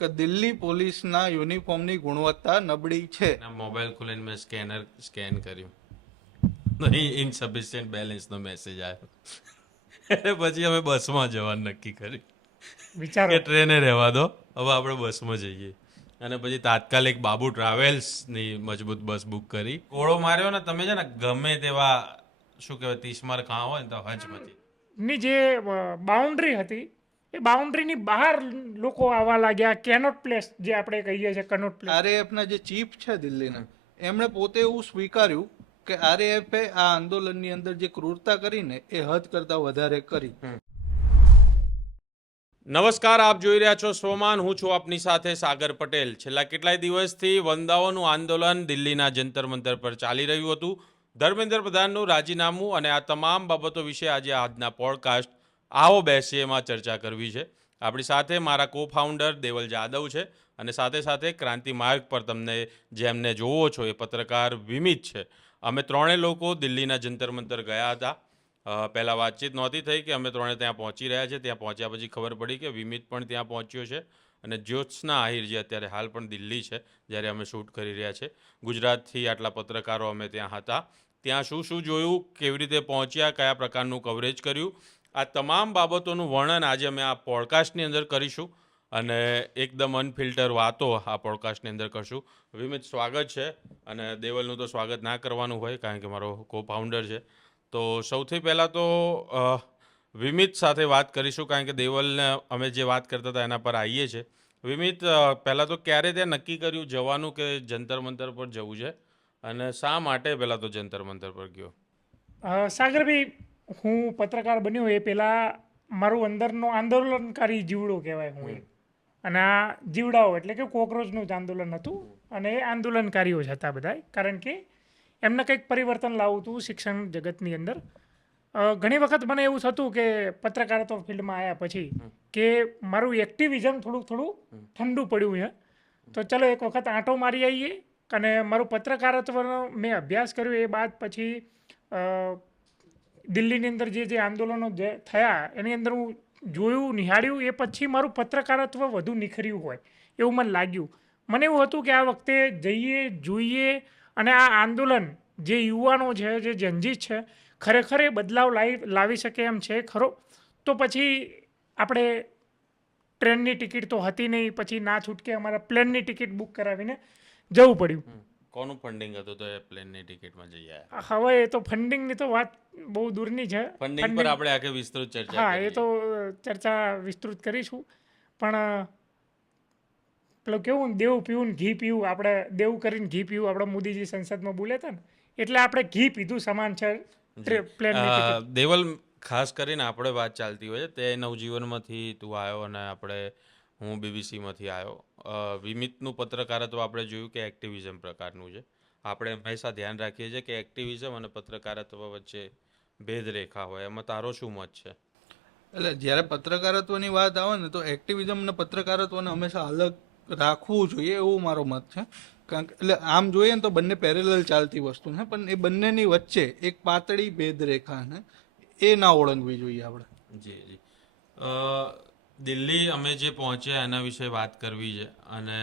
કે દિલ્હી પોલીસના યુનિફોર્મની ગુણવત્તા નબળી છે. મોબાઈલ ખોલીને મેં સ્કેન કર્યું, ઇનસફિશિયન્ટ બેલેન્સનો મેસેજ આવ્યો. એટલે પછી અમે બસમાં જવાનું નક્કી કર્યું વિચારો કે ટ્રેને રહેવા દો, હવે આપણે બસમાં જઈએ. અને પછી તાત્કાલિક બાબુ ટ્રાવેલ્સની મજબૂત બસ બુક કરી. કોળો માર્યો ને તમે છે ને ગમે તેવા શું કહેવાય તીસમાર ખાં હોય ને તો હચમચી. ની જે બાઉન્ડ્રી હતી એ બાઉન્ડ્રીની બહાર લોકો આવવા લાગ્યા. કેનોટ પ્લેસ જે આપણે કહીએ છીએ, કનોટ પ્લેસ. આરએએફના જે ચીફ છે દિલ્હીના, એમણે પોતે એવું સ્વીકાર્યું કે આરએએફે આ આંદોલનની અંદર જે ક્રૂરતા કરીને એ હદ કરતા વધારે કરી. નમસ્કાર, આપ જોઈ રહ્યા છો સ્વમાન. હું છું આપની સાથે સાગર પટેલ. છેલ્લા કેટલાય દિવસથી વંદાઓનું આંદોલન દિલ્હીના જંતર મંતર પર ચાલી રહ્યું હતું. ધર્મેન્દ્ર પ્રધાનનું રાજીનામું અને આ તમામ બાબતો વિશે આજે આજના પોડકાસ્ટ આવો બેસીએમાં ચર્ચા કરવી છે. આપણી સાથે મારા કો ફાઉન્ડર દેવલ જાદવ છે અને સાથે સાથે ક્રાંતિ માર્ગ પર તમને જેમને જોવો છો એ પત્રકાર વિમિત છે. અમે ત્રણેય લોકો દિલ્હીના જંતર મંતર ગયા હતા. પહેલાં વાતચીત નહોતી થઈ કે અમે ત્રણે ત્યાં પહોંચી રહ્યા છે. ત્યાં પહોંચ્યા પછી ખબર પડી કે વિમિત પણ ત્યાં પહોંચ્યો છે અને જ્યોત્સના આહિર જે અત્યારે હાલ પણ દિલ્હી છે જ્યારે અમે શૂટ કરી રહ્યા છે. ગુજરાતથી આટલા પત્રકારો અમે ત્યાં હતા. ત્યાં શું શું જોયું, કેવી રીતે પહોંચ્યા, કયા પ્રકારનું કવરેજ કર્યું, આ તમામ બાબતોનું વર્ણન આજે અમે આ પોડકાસ્ટની અંદર કરીશું અને એકદમ અનફિલ્ટર વાતો આ પોડકાસ્ટની અંદર કરશું. વિમિત, સ્વાગત છે. અને દેવલનું તો સ્વાગત ના કરવાનું હોય કારણ કે મારો કો ફાઉન્ડર છે. તો સૌથી પહેલાં તો વિમિત સાથે વાત કરીશું કારણ કે દેવલને અમે જે વાત કરતા હતા એના પર આવીએ છીએ. વિમિત, પહેલાં તો ક્યારે ત્યાં નક્કી કર્યું જવાનું કે જંતર મંતર પર જવું છે અને શા માટે પહેલાં તો જંતર મંતર પર ગયો? સાગરભાઈ, હું પત્રકાર બન્યો એ પહેલાં મારું અંદરનો આંદોલનકારી જીવડો કહેવાય હું એ. અને આ જીવડાઓ એટલે કે કોકરોચનું જ આંદોલન હતું અને એ આંદોલનકારીઓ જ હતા બધા. કારણ કે એમને કંઈક પરિવર્તન લાવવું હતું શિક્ષણ જગતની અંદર. ઘણી વખત મને એવું થતું કે પત્રકારત્વ ફિલ્ડમાં આવ્યા પછી કે મારું એક્ટિવિઝમ થોડું ઠંડુ પડ્યું છે. તો ચલો એક વખત આંટો મારી આવીએ. અને મારું પત્રકારત્વનો મેં અભ્યાસ કર્યો એ બાદ પછી દિલ્હીની અંદર જે આંદોલનો જે થયા એની અંદર હું જોયું, નિહાળ્યું. એ પછી મારું પત્રકારત્વ વધુ નિખર્યું હોય એવું મને લાગ્યું. મને એવું હતું કે આ વખતે જઈએ, જોઈએ અને આ આંદોલન જે યુવાનો છે, જે જંજીત છે, ખરેખર એ બદલાવ લાવી શકે એમ છે ખરો. તો પછી આપણે ટ્રેનની ટિકિટ તો હતી નહીં, પછી ના છૂટકે અમારા પ્લેનની ટિકિટ બુક કરાવીને જવું પડ્યું. કોનું ફંડિંગ હતું તો એ પ્લેનની ટિકિટમાં જઈ આવ્યા? હવે એ તો ફંડિંગની તો વાત બહુ દૂરની છે. ફંડિંગ પર આપણે આખે વિસ્તૃત ચર્ચા હા, કરીએ. એ તો ચર્ચા વિસ્તૃત કરીશું. પણ પેલું કેવું ને, દેવું પીવું ને ઘી પીવું, આપણે દેવું કરીને ઘી પીવું, આપણે મોદીજી સંસદમાં બોલ્યા હતા ને, એટલે આપણે ઘી પીધું સમાન છે પ્લેનની ટિકિટ. દેવલ, ખાસ કરીને આપણે વાત ચાલતી હોય છે તે નવજીવનમાંથી તું આવ્યો અને હું બીબીસીમાંથી આવ્યો. વિમિતનું પત્રકારત્વ આપણે જોયું કે એક્ટિવિઝમ પ્રકારનું છે. આપણે હંમેશા ધ્યાન રાખીએ છીએ કે એક્ટિવિઝમ અને પત્રકારત્વ વચ્ચે ભેદરેખા હોય. એમાં તારો શું મત છે? એટલે જ્યારે પત્રકારત્વની વાત આવે ને તો એક્ટિવિઝમ અને પત્રકારત્વને હંમેશા અલગ રાખવું જોઈએ એવું મારો મત છે. કારણ કે એટલે આમ જોઈએ ને તો બંને પેરેલલ ચાલતી વસ્તુ છે, પણ એ બંનેની વચ્ચે એક પાતળી ભેદરેખા ને એ ના ઓળંગવી જોઈએ આપણે. જી જી. દિલ્હી અમે જે પહોંચ્યા એના વિશે વાત કરવી છે. અને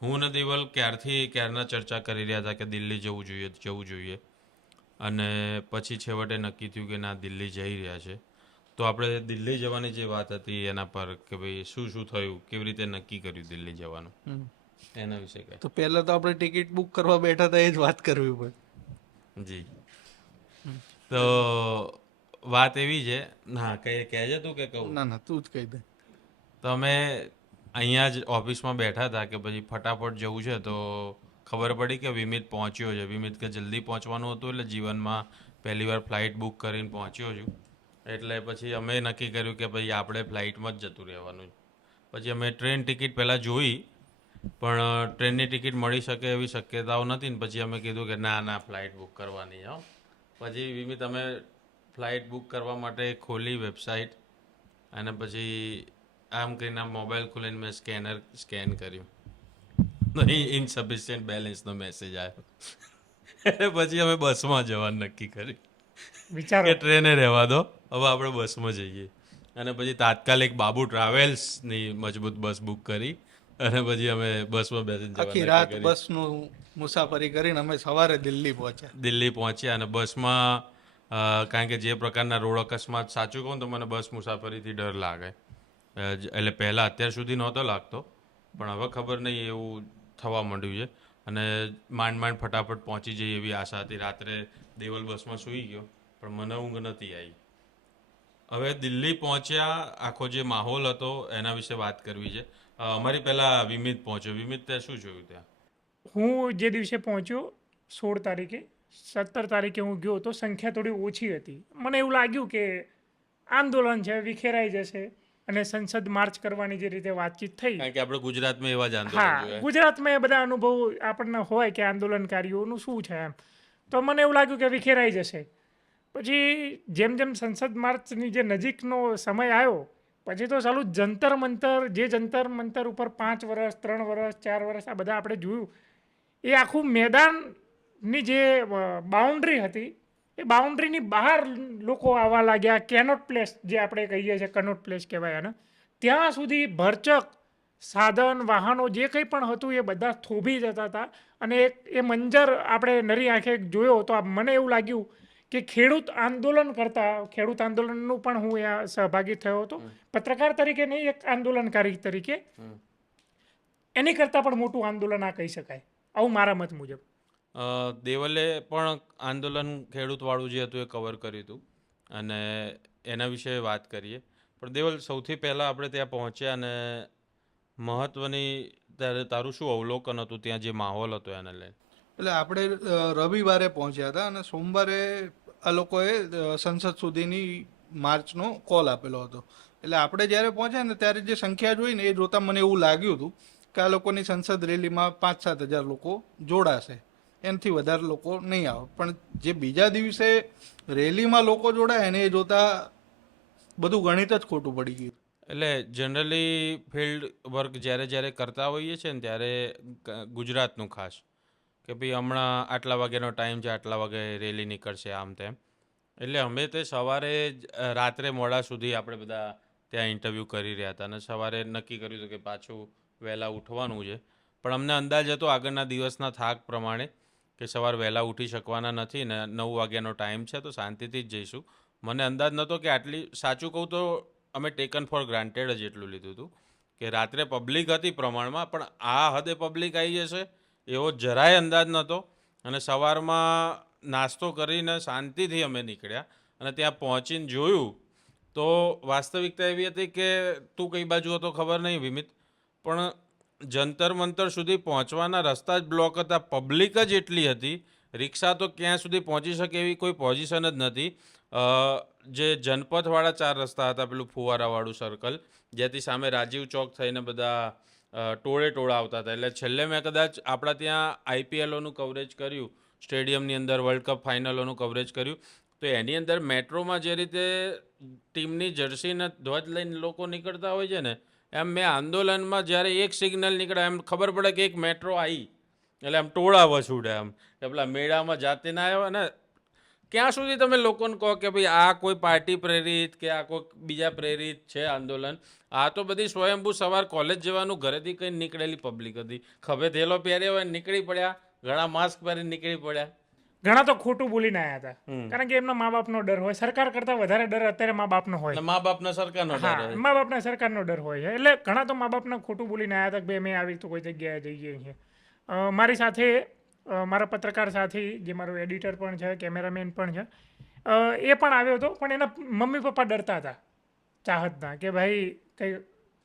હું ને દેવલ ક્યારના ચર્ચા કરી રહ્યા હતા કે દિલ્હી જવું જોઈએ. અને પછી છેવટે નક્કી થયું કે ના, દિલ્હી જઈ રહ્યા છે. તો આપણે દિલ્હી જવાની જે વાત હતી એના પર કે ભાઈ શું થયું, કેવી રીતે નક્કી કર્યું દિલ્હી જવાનું, એના વિશે કહે. તો પહેલા તો આપણે ટિકિટ બુક કરવા બેઠા હતા એ જ વાત કરવી પડે. જી. તો વાત એવી છે. ના, કહેજે તું કે કહું? ના, તું જ કહી દે. તો અમે અહીંયા જ ઓફિસમાં બેઠા હતા કે પછી ફટાફટ જવું છે. તો ખબર પડી કે વિમિત પહોંચ્યો છે. વિમિત કે જલ્દી પહોંચવાનું હતું એટલે જીવનમાં પહેલીવાર ફ્લાઇટ બુક કરીને પહોંચ્યો છું. એટલે પછી અમે નક્કી કર્યું કે ભાઈ આપણે ફ્લાઇટમાં જ જતું રહેવાનું. પછી અમે ટ્રેન ટિકિટ પહેલાં જોઈ, પણ ટ્રેનની ટિકિટ મળી શકે એવી શક્યતાઓ નથી ને પછી અમે કીધું કે ના, ફ્લાઇટ બુક કરવાની. પછી વિમિત અમે ફ્લાઇટ બુક કરવા માટે ખોલી વેબસાઇટ અને પછી આમ કરીને મોબાઈલ ખોલીને મેં સ્કેન કર્યું, ઇનસફિશિયન્ટ બેલેન્સનો મેસેજ આવ્યો. એટલે પછી અમે બસમાં જવાનું નક્કી કર્યું વિચારો કે ટ્રેને રહેવા દો, હવે આપણે બસમાં જઈએ. અને પછી તાત્કાલિક બાબુ ટ્રાવેલ્સની મજબૂત બસ બુક કરી અને પછી અમે બસમાં બેસીને આખી જવાના રાત કરી. બસનું મુસાફરી કરીને અમે સવારે દિલ્હી પહોંચ્યા. દિલ્હી પહોંચ્યા અને બસમાં કારણ કે જે પ્રકારના રોડ અકસ્માત, સાચું કહું તો મને બસ મુસાફરીથી ડર લાગે. એટલે પહેલાં અત્યાર સુધી નહોતો લાગતો, પણ હવે ખબર નહીં એવું થવા માંડ્યું છે. અને માંડ ફટાફટ પહોંચી જઈએ એવી આશા હતી. રાત્રે દેવલ બસમાં સૂઈ ગયો, પણ મને ઊંઘ નથી આવી. હવે દિલ્હી પહોંચ્યા, આખો જે માહોલ હતો એના વિશે વાત કરવી છે. અમારી પહેલાં વિમિત પહોંચ્યો. વિમિત, તે શું જોયું ત્યાં? હું જે દિવસે પહોંચ્યો 16 તારીખે, 17 તારીખે હું ગયો તો સંખ્યા થોડી ઓછી હતી. મને એવું લાગ્યું કે આંદોલન છે, વિખેરાઈ જશે, અને સંસદ માર્ચ કરવાની જે રીતે વાતચીત થઈ. કારણ કે આપણે ગુજરાતમાં એવા જ આંદોલન હા, જોયા. ગુજરાતમાં એ બધા અનુભવ આપણને હોય કે આંદોલનકારીઓનું શું છે એમ. તો મને એવું લાગ્યું કે વિખેરાઈ જશે. પછી જેમ જેમ સંસદ માર્ચની જે નજીકનો સમય આવ્યો, પછી તો ચાલુ જંતર મંતર ઉપર 5 વર્ષ, 3 વર્ષ, 4 વર્ષ આ બધા આપણે જોયું. એ આખું મેદાનની જે બાઉન્ડ્રી હતી, એ બાઉન્ડ્રીની બહાર લોકો આવવા લાગ્યા. કેનોટ પ્લેસ જે આપણે કહીએ છીએ, કનોટ પ્લેસ કહેવાય એને, ત્યાં સુધી ભરચક સાધન, વાહનો જે કંઈ પણ હતું એ બધા થોભી જતા હતા. અને એ મંજર આપણે નરી આંખે જોયો તો મને એવું લાગ્યું કે ખેડૂત આંદોલનનું પણ હું સહભાગી થયો હતો. પત્રકાર તરીકે નહીં, એક આંદોલનકારી તરીકે. એની કરતાં પણ મોટું આંદોલન આ કહી શકાય, આવું મારા મત મુજબ. દેવલે પણ આંદોલન ખેડૂતવાળું જે હતું એ કવર કર્યું હતું અને એના વિશે વાત કરીએ. પણ દેવલ, સૌથી પહેલાં આપણે ત્યાં પહોંચ્યા અને મહત્ત્વની ત્યારે તારું શું અવલોકન હતું ત્યાં, જે માહોલ હતો એને લઈને? એટલે આપણે રવિવારે પહોંચ્યા હતા અને સોમવારે આ લોકોએ સંસદ સુધીની માર્ચનો કોલ આપેલો હતો. એટલે આપણે જ્યારે પહોંચ્યા ને ત્યારે જે સંખ્યા જોઈ ને એ જોતાં મને એવું લાગ્યું હતું કે આ લોકોની સંસદ રેલીમાં 5-7 હજાર લોકો જોડાશે, એનાથી વધારે લોકો નહીં આવે. પણ જે બીજા દિવસે રેલીમાં લોકો જોડાયા ને એ જોતાં બધું ગણિત જ ખોટું પડી ગયું. એટલે જનરલી ફિલ્ડ વર્ક જ્યારે કરતા હોઈએ છીએ ને ત્યારે ગુજરાતનું ખાસ કે ભાઈ હમણાં આટલા વાગ્યાનો ટાઈમ છે, આટલા વાગે રેલી નીકળશે, આમ તેમ. એટલે અમે તે સવારે રાત્રે મોડા સુધી આપણે બધા ત્યાં ઇન્ટરવ્યૂ કરી રહ્યા હતા અને સવારે નક્કી કર્યું હતું કે પાછું વહેલા ઉઠવાનું છે. પણ અમને અંદાજ હતો આગળના દિવસના થાક પ્રમાણે કે સવાર વહેલા ઉઠી શકવાના નથી ને 9 વાગ્યાનો ટાઈમ છે તો શાંતિથી જ જઈશું. મને અંદાજ નહોતો કે આટલી, સાચું કહું તો અમે ટેકન ફોર ગ્રાન્ટેડ જ એટલું લીધું હતું કે રાત્રે પબ્લિક હતી પ્રમાણમાં, પણ આ હદે પબ્લિક આવી જશે એવો જરાય અંદાજ નહોતો. અને સવારમાં નાસ્તો કરીને શાંતિથી અમે નીકળ્યા અને ત્યાં પહોંચીને જોયું તો વાસ્તવિકતા એવી હતી કે તું કઈ બાજુ હતો ખબર નહીં વિમિત, પણ જંતર મંતર સુધી પહોંચવાના રસ્તા જ બ્લોક હતા. પબ્લિક જ એટલી હતી, રિક્ષા તો ક્યાં સુધી પહોંચી શકે એવી કોઈ પોઝિશન જ નથી. જે જનપથવાળા 4 રસ્તા હતા, પેલું ફુવારાવાળું સર્કલ, જેથી સામે રાજીવ ચોક થઈને બધા ટોળા આવતા હતા. એટલે છેલ્લે મેં કદાચ આપણા ત્યાં IPLOનું કવરેજ કર્યું, સ્ટેડિયમની અંદર વર્લ્ડ કપ ફાઇનલોનું કવરેજ કર્યું, તો એની અંદર મેટ્રોમાં જે રીતે ટીમની જર્સીને ધ્વજ લઈને લોકો નીકળતા હોય છે ને, એમ મેં આંદોલનમાં જ્યારે એક સિગ્નલ નીકળે એમ ખબર પડે કે એક મેટ્રો આવી, એટલે આમ ટોળા વસૂડે, આમ કે પેલા મેળામાં જાતે ના આવ્યા ને. ક્યાં સુધી તમે લોકોને કહો કે ભાઈ આ કોઈ પાર્ટી પ્રેરિત કે આ કોઈ બીજા પ્રેરિત છે આંદોલન? આ તો બધી સ્વયંભૂ સવાર કોલેજ જવાનું ઘરેથી કંઈ નીકળેલી પબ્લિક હતી. ખભે થેલો પહેર્યો હોય નીકળી પડ્યા, ઘણા માસ્ક પહેરીને નીકળી પડ્યા. ઘણા તો ખોટું બોલીને આવ્યા હતા, કારણ કે એમના મા બાપનો ડર હોય. સરકાર કરતાં વધારે ડર અત્યારે મા બાપનો હોય. મા બાપના સરકારનો ડર હોય. મા બાપના સરકારનો ડર હોય છે. એટલે ઘણા તો મા બાપને ખોટું બોલીને આવ્યા હતા કે ભાઈ અમે આવી તો કોઈ જગ્યાએ જઈએ છીએ. મારી સાથે મારા પત્રકાર સાથી, જે મારો એડિટર પણ છે, કેમેરામેન પણ છે, એ પણ આવ્યો હતો. પણ એના મમ્મી પપ્પા ડરતા હતા ચાહતના કે ભાઈ કંઈ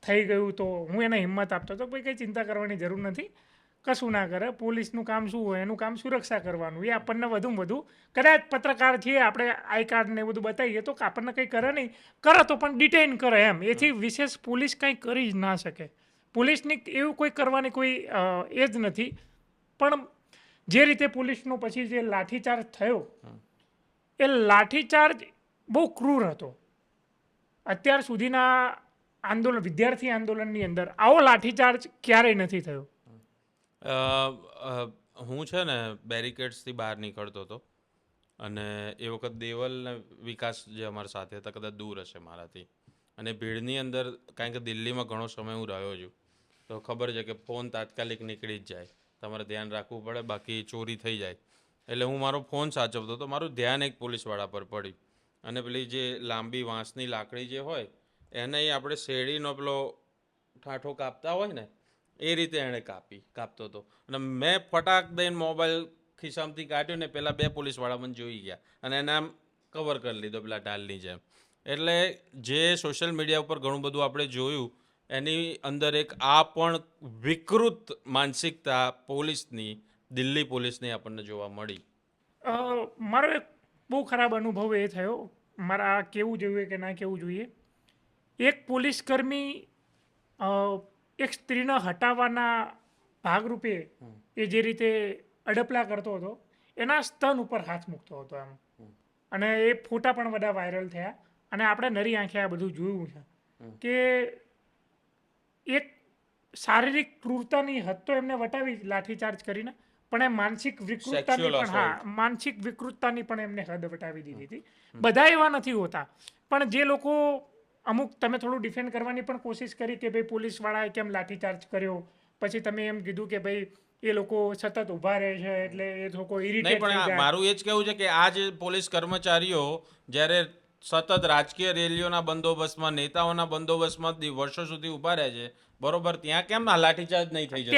થઈ ગયું તો. હું એને હિંમત આપતો હતો, ભાઈ કંઈ ચિંતા કરવાની જરૂર નથી, કશું ના કરે. પોલીસનું કામ શું હોય, એનું કામ સુરક્ષા કરવાનું. એ આપણને વધુમાં વધુ, કદાચ પત્રકાર છીએ આપણે, આઈ કાર્ડ ને એ બધું બતાવીએ તો આપણને કંઈ કરે નહીં, કરે તો પણ ડિટેઇન કરે એમ. એથી વિશેષ પોલીસ કંઈ કરી જ ના શકે. પોલીસની એવું કોઈ કરવાની કોઈ એ જ નથી. પણ જે રીતે પોલીસનો પછી જે લાઠીચાર્જ થયો, એ લાઠીચાર્જ બહુ ક્રૂર હતો. અત્યાર સુધીના વિદ્યાર્થી આંદોલનની અંદર આવો લાઠીચાર્જ ક્યારેય નથી થયો. હું છે ને બેરિકેડ્સથી બહાર નીકળતો હતો અને એ વખત દેવલ ને વિકાસ જે અમારા સાથે હતા, કદાચ દૂર હશે મારાથી, અને ભીડની અંદર કારણ કે દિલ્હીમાં ઘણો સમય હું રહ્યો છું તો ખબર છે કે ફોન તાત્કાલિક નીકળી જ જાય, તમારે ધ્યાન રાખવું પડે, બાકી ચોરી થઈ જાય. એટલે હું મારો ફોન સાચવતો તો મારું ધ્યાન એક પોલીસવાળા પર પડ્યું અને પેલી જે લાંબી વાંસની લાકડી જે હોય એને આપણે શેરડીનો પેલો ઠાઠો કાપતા હોય ને એ રીતે એણે કાપતો હતો અને મેં ફટાક દઈને મોબાઈલ ખિસ્સામાંથી કાઢ્યો ને પેલા 2 પોલીસવાળા મને જોઈ ગયા અને એને આમ કવર કરી લીધો પેલા ઢાલની જેમ. એટલે જે સોશિયલ મીડિયા ઉપર ઘણું બધું આપણે જોયું એની અંદર એક આ પણ વિકૃત માનસિકતા પોલીસની, દિલ્હી પોલીસની આપણને જોવા મળી. મારો એક બહુ ખરાબ અનુભવ એ થયો, મારા કેવું જોઈએ કે ના કેવું જોઈએ. એક પોલીસકર્મી એક સ્ત્રીને હટાવવાના ભાગરૂપે એ જે રીતે અડપલા કરતો હતો એના સ્તન ઉપર હાથ મૂકતો હતો એમ, અને એ ફોટા પણ બધા વાયરલ થયા અને આપણે નરી આંખે આ બધું જોયું છે કે એક શારીરિક ક્રૂરતાની હદ તો એમને વટાવી લાઠીચાર્જ કરીને, પણ એ માનસિક વિકૃતતાની પણ, હા, માનસિક વિકૃતતાની પણ એમને હદ વટાવી દીધી હતી. બધા એવા નથી હોતા, પણ જે લોકો અમુક, તમે થોડું ડિફેન્ડ કરવાની પણ કોશિશ કરી કે ભાઈ પોલીસવાળાએ કેમ લાઠીચાર્જ કર્યો, પછી તમે એમ કીધું કે ભાઈ એ લોકો સતત ઊભા રહે છે એટલે એ લોકો ઇરિટેટ થઈ જાય. મારું એ જ કહેવું છે કે આ જે પોલીસ કર્મચારીઓ જ્યારે સતત રાજકીય રેલીઓના બંદોબસ્તમાં, નેતાઓના બંદોબસ્તમાં વર્ષો સુધી ઊભા રહે છે, બરોબર, ત્યાં કેમ આ લાઠીચાર્જ નહીં થઈ જતો?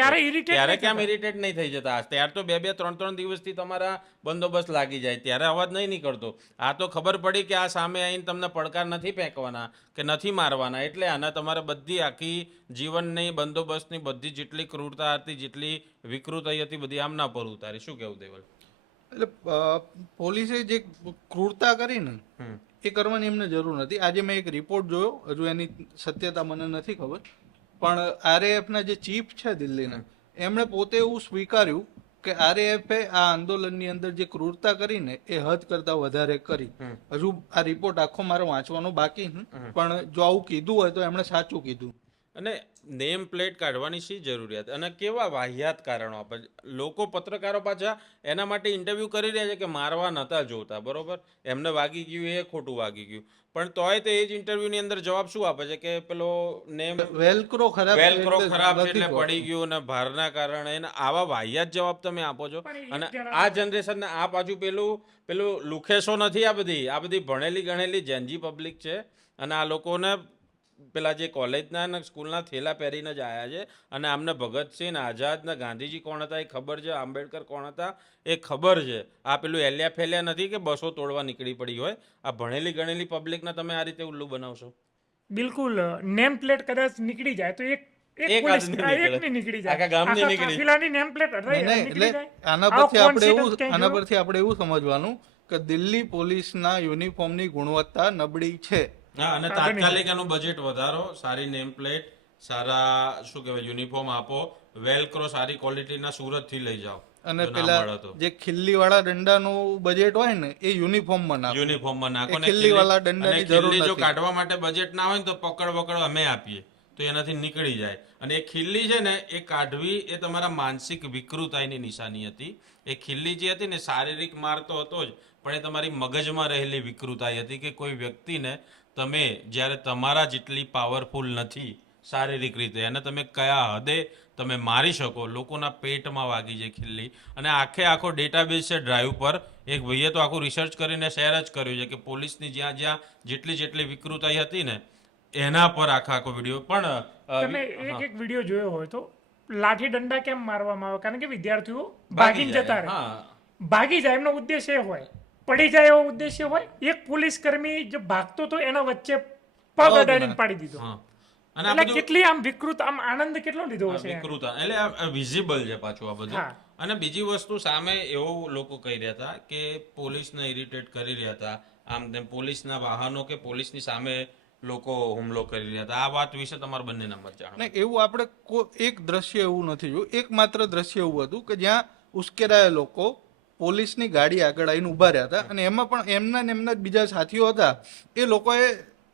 ત્યારે કેમ ઇરિટેટ નહીં થઈ જતા? ત્યારે તો 2-2, 3-3 દિવસથી તમારા બંદોબસ્ત લાગી જાય, ત્યારે અવાજ નહીં નીકળતો. આ તો ખબર પડી કે આ સામે આવીને તમને પડકાર નથી ફેંકવાના કે નથી મારવાના, એટલે આના તમારે બધી આખી જીવનની બંદોબસ્તની બધી જેટલી ક્રૂરતા હતી, જેટલી વિકૃતિ હતી, બધી આમના પર ઉતારી. શું કહેવું દેવલ? એટલે પોલીસે જે ક્રૂરતા કરી ને એ કરવાની એમને જરૂર નથી. આજે મેં એક રિપોર્ટ જોયો, હજુ એની સત્યતા મને નથી ખબર, પણ આરએએફના જે ચીફ છે દિલ્હીના, એમણે પોતે એવું સ્વીકાર્યું કે આરએએફે આ આંદોલનની અંદર જે ક્રૂરતા કરીને એ હદ કરતા વધારે કરી. હજુ આ રિપોર્ટ આખો મારે વાંચવાનો બાકી છે, પણ જો આવું કીધું હોય તો એમણે સાચું કીધું. અને નેમ પ્લેટ કાઢવાની શી જરૂરિયાત, અને કેવા વાહિયાત કારણો આપે લોકો. પત્રકારો પાછા એના માટે ઇન્ટરવ્યૂ કરી રહ્યા છે કે મારવા નહોતા જોતા, બરોબર, એમને વાગી ગયું, એ ખોટું વાગી ગયું, પણ તોય તે એ જ ઇન્ટરવ્યુની અંદર જવાબ શું આપે છે કે પેલો નેમ વેલક્રો ખરાબ છે એટલે પડી ગયું અને ભારના કારણે. આવા વાહિયાત જવાબ તમે આપો છો. અને આ જનરેશનને આ બાજુ પેલું લુખેસો નથી, આ બધી ભણેલી ગણેલી જેનજી પબ્લિક છે, અને આ લોકોને પેલા જે કોલેજના ને સ્કૂલના થેલા પહેરીને જ આવ્યા છે, અને આમને ભગતસિંહ ને આઝાદ ને ગાંધીજી કોણ હતા એ ખબર છે, આંબેડકર કોણ હતા એ ખબર છે. આ પેલું એલિયા ફેલિયા નથી કે બસો તોડવા નીકળી પડી હોય. આ ભણેલી ગણેલી પબ્લિકને તમે આ રીતે ઉલ્લુ બનાવશો? બિલકુલ. નેમ પ્લેટ કદાચ નીકળી જાય તો એક નીકળી જાય, આખા ગામની નીકળી કાફિલાની નેમ પ્લેટ નીકળી જાય. આના પરથી આપણે એવું સમજવાનું કે દિલ્હી પોલીસના યુનિફોર્મની ગુણવત્તા નબળી છે. હા, અને તાત્કાલિક એનું બજેટ વધારો, સારી નેમ પ્લેટ, સારા શું કહેવાય યુનિફોર્મ આપો, વેલક્રો સારી ક્વોલિટીના સુરતથી લઈ જાઓ. અને પેલા જે ખિલ્લી વાળા દંડાનું બજેટ હોય ને એ યુનિફોર્મમાં નાખો. ને ખિલ્લી વાળા દંડાની જરૂર જો નથી. કાઢવા માટે બજેટ ના હોય ને તો પકડ અમે આપીએ તો એનાથી નીકળી જાય. અને એ ખિલ્લી છે ને એ કાઢવી એ તમારા માનસિક વિકૃતાઈની નિશાની હતી. એ ખિલ્લી જે હતી ને શારીરિક માર તો હતો જ, પણ એ તમારી મગજમાં રહેલી વિકૃતાઈ હતી કે કોઈ વ્યક્તિને તમે જ્યારે તમારા જેટલી પાવરફુલ નથી શારીરિક રીતે, અને તમે કયા હદે તમે મારી શકો, લોકોના પેટમાં વાગી જાય ખિલ્લી. અને આખો ડેટાબેઝ છે ડ્રાઈવ પર, એક ભાઈએ તો આખું રિસર્ચ કરીને શેર જ કર્યું છે કે પોલીસની જ્યાં જેટલી વિકૃતાઈ હતી ને એના પર આખો વિડીયો. પણ તમે એક વિડીયો જોયો હોય તો લાઠી દંડા કેમ મારવામાં આવે? કારણ કે વિદ્યાર્થીઓ ભાગીને જતા રહે, ભાગી જાય, એમનો ઉદ્દેશ્ય એ હોય, પડી જાય એવો ઉદ્દેશ્ય હોય. એક પોલીસ કર્મી જે ભાગતો હતો એના વચ્ચે પગ અડાડીને પાડી દીધો. એટલે કેટલી આમ વિકૃત, આમ આનંદ કેટલો લીધો હશે વિકૃત, એટલે વિઝિબલ છે પાછું આ બધું. અને બીજી વસ્તુ સામે એવું લોકો કહી રહ્યા હતા કે પોલીસને ઇરિટેટ કરી રહ્યા હતા, આમ તેમ પોલીસના વાહનો કે પોલીસની સામે લોકો હુમલો કરી રહ્યા હતા. આ વાત વિશે તમારા બંનેના મત જાણો. એવું આપણે એક દ્રશ્ય એવું નથી જોયું. એક માત્ર દ્રશ્ય એવું હતું કે જ્યાં ઉશ્કેરાયેલા લોકો પોલીસની ગાડી આગળ આવીને ઉભા રહ્યા હતા, અને એમાં પણ એમના બીજા સાથીઓ હતા, એ લોકોએ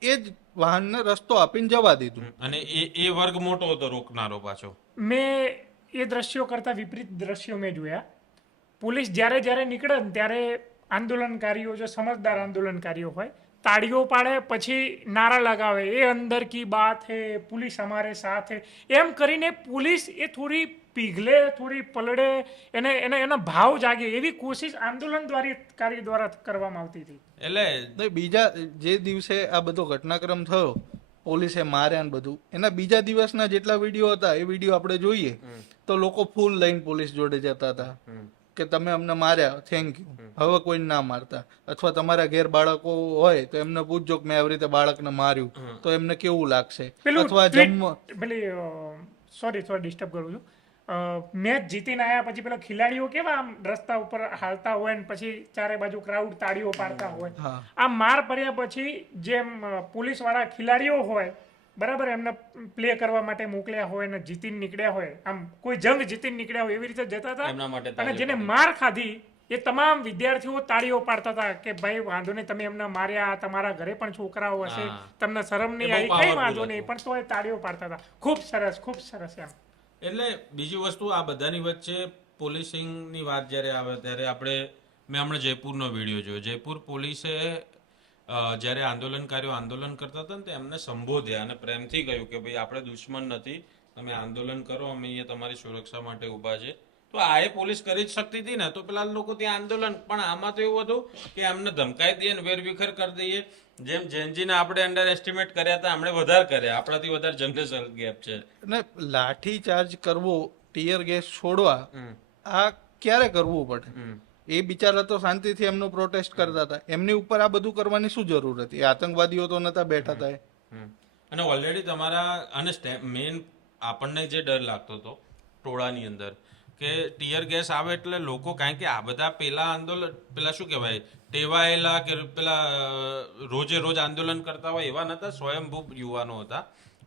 એ જ વાહનને રસ્તો આપીને જવા દીધું. અને એ વર્ગ મોટો હતો રોકનારો પાછો. મેં એ દ્રશ્યો કરતા વિપરીત દ્રશ્યો મેં જોયા. પોલીસ જ્યારે નીકળે ને ત્યારે આંદોલનકારીઓ, જો સમજદાર આંદોલનકારીઓ હોય તાળીઓ પાડે, પછી નારા લગાવે, એ અંદર કી બાત હે, પુલિસ અમારે સાથ હે, એમ કરીને પોલીસ એ થોડી પીઘલે, થોડી પલળે, એના ભાવ જાગે એવી કોશિશ આંદોલન દ્વારા કરવામાં આવતી હતી. એટલે બીજા જે દિવસે આ બધો ઘટનાક્રમ થયો, પોલીસે માર્યા ને બધું, એના બીજા દિવસના જેટલા વિડીયો હતા એ વિડીયો આપણે જોઈએ તો લોકો ફૂલ લઈને પોલીસ જોડે જતા હતા કે તમે અમને માર્યા, થેન્ક યુ, હવે કોઈને ના મારતા. અથવા તમારા ઘેર બાળકો હોય તો એમને પૂછજો કે મેં આવી રીતે બાળકને માર્યું તો એમને કેવું લાગશે. અથવા સોરી ડિસ્ટર્બ કરું છું. મેચ જીતીને આવ્યા પછી પેલા ખેલાડીઓ કેવા આમ રસ્તા ઉપર હાલતા હોય ને પછી ચારે બાજુ ક્રાઉડ તાળીઓ પાડતા હોય, આ માર પડ્યા પછી જેમ પોલીસ વાળા ખેલાડીઓ હોય બરાબર, એમને પ્લે કરવા માટે મોકલ્યા હોય ને જીતીને નીકળ્યા હોય, આમ કોઈ જંગ જીતીને નીકળ્યા હોય એવી રીતે જતા હતા. અને જેને માર ખાધી એ તમામ વિદ્યાર્થીઓ તાળીઓ પાડતા હતા કે ભાઈ વાંધો નહીં, તમે એમને માર્યા, તમારા ઘરે પણ છોકરાઓ હશે, તમને શરમ નહીં આવી, કઈ વાંધો નહીં, પણ તો એ તાળીઓ પાડતા હતા. ખૂબ સરસ, ખૂબ સરસ. એમ એટલે બીજી વસ્તુ, આ બધાની વચ્ચે પોલીસિંગની વાત જ્યારે આવે ત્યારે મેં હમણાં જયપુરનો વિડીયો જોયો. જયપુર પોલીસે જ્યારે આંદોલનકારીઓ આંદોલન કરતા હતા ને તો એમને સંબોધ્યા અને પ્રેમથી કહ્યું કે ભાઈ આપણે દુશ્મન નથી, તમે આંદોલન કરો, અમે અહીંયા તમારી સુરક્ષા માટે ઊભા છે. તો આ એ પોલીસ કરી જ શકતી હતી ને, તો પેલા લોકો ત્યાં આંદોલન, પણ આમાં તો એવું હતું કે એમને ધમકાઈ દઈએ ને વેરવિખેર કરી દઈએ. જેમ જેનજીને આપણે અંડર એસ્ટિમેટ કર્યા હતા, આપણે વધારે કર્યા, આપણાથી વધારે જનરેશન ગેપ છે. અને લાઠી ચાર્જ કરવો, ટીયર ગેસ છોડવા, આ ક્યારે કરવું પડે? એ બિચારા તો શાંતિથી એમનો પ્રોટેસ્ટ કરતા હતા, એમની ઉપર આ બધું કરવાની શું જરૂર હતી? આતંકવાદીઓ તો નતા બેઠા હતા. અને ઓલરેડી તમારા અને મેઇન આપણને જે ડર લાગતો હતો ટોળાની અંદર કે ટીયર ગેસ આવે એટલે લોકો, કારણ કે આ બધા પેલા શું કહેવાય, ટેવાયેલા કે પેલા રોજે રોજ આંદોલન કરતા હોય એવા નતા, સ્વયંભૂ યુવાનો હતા.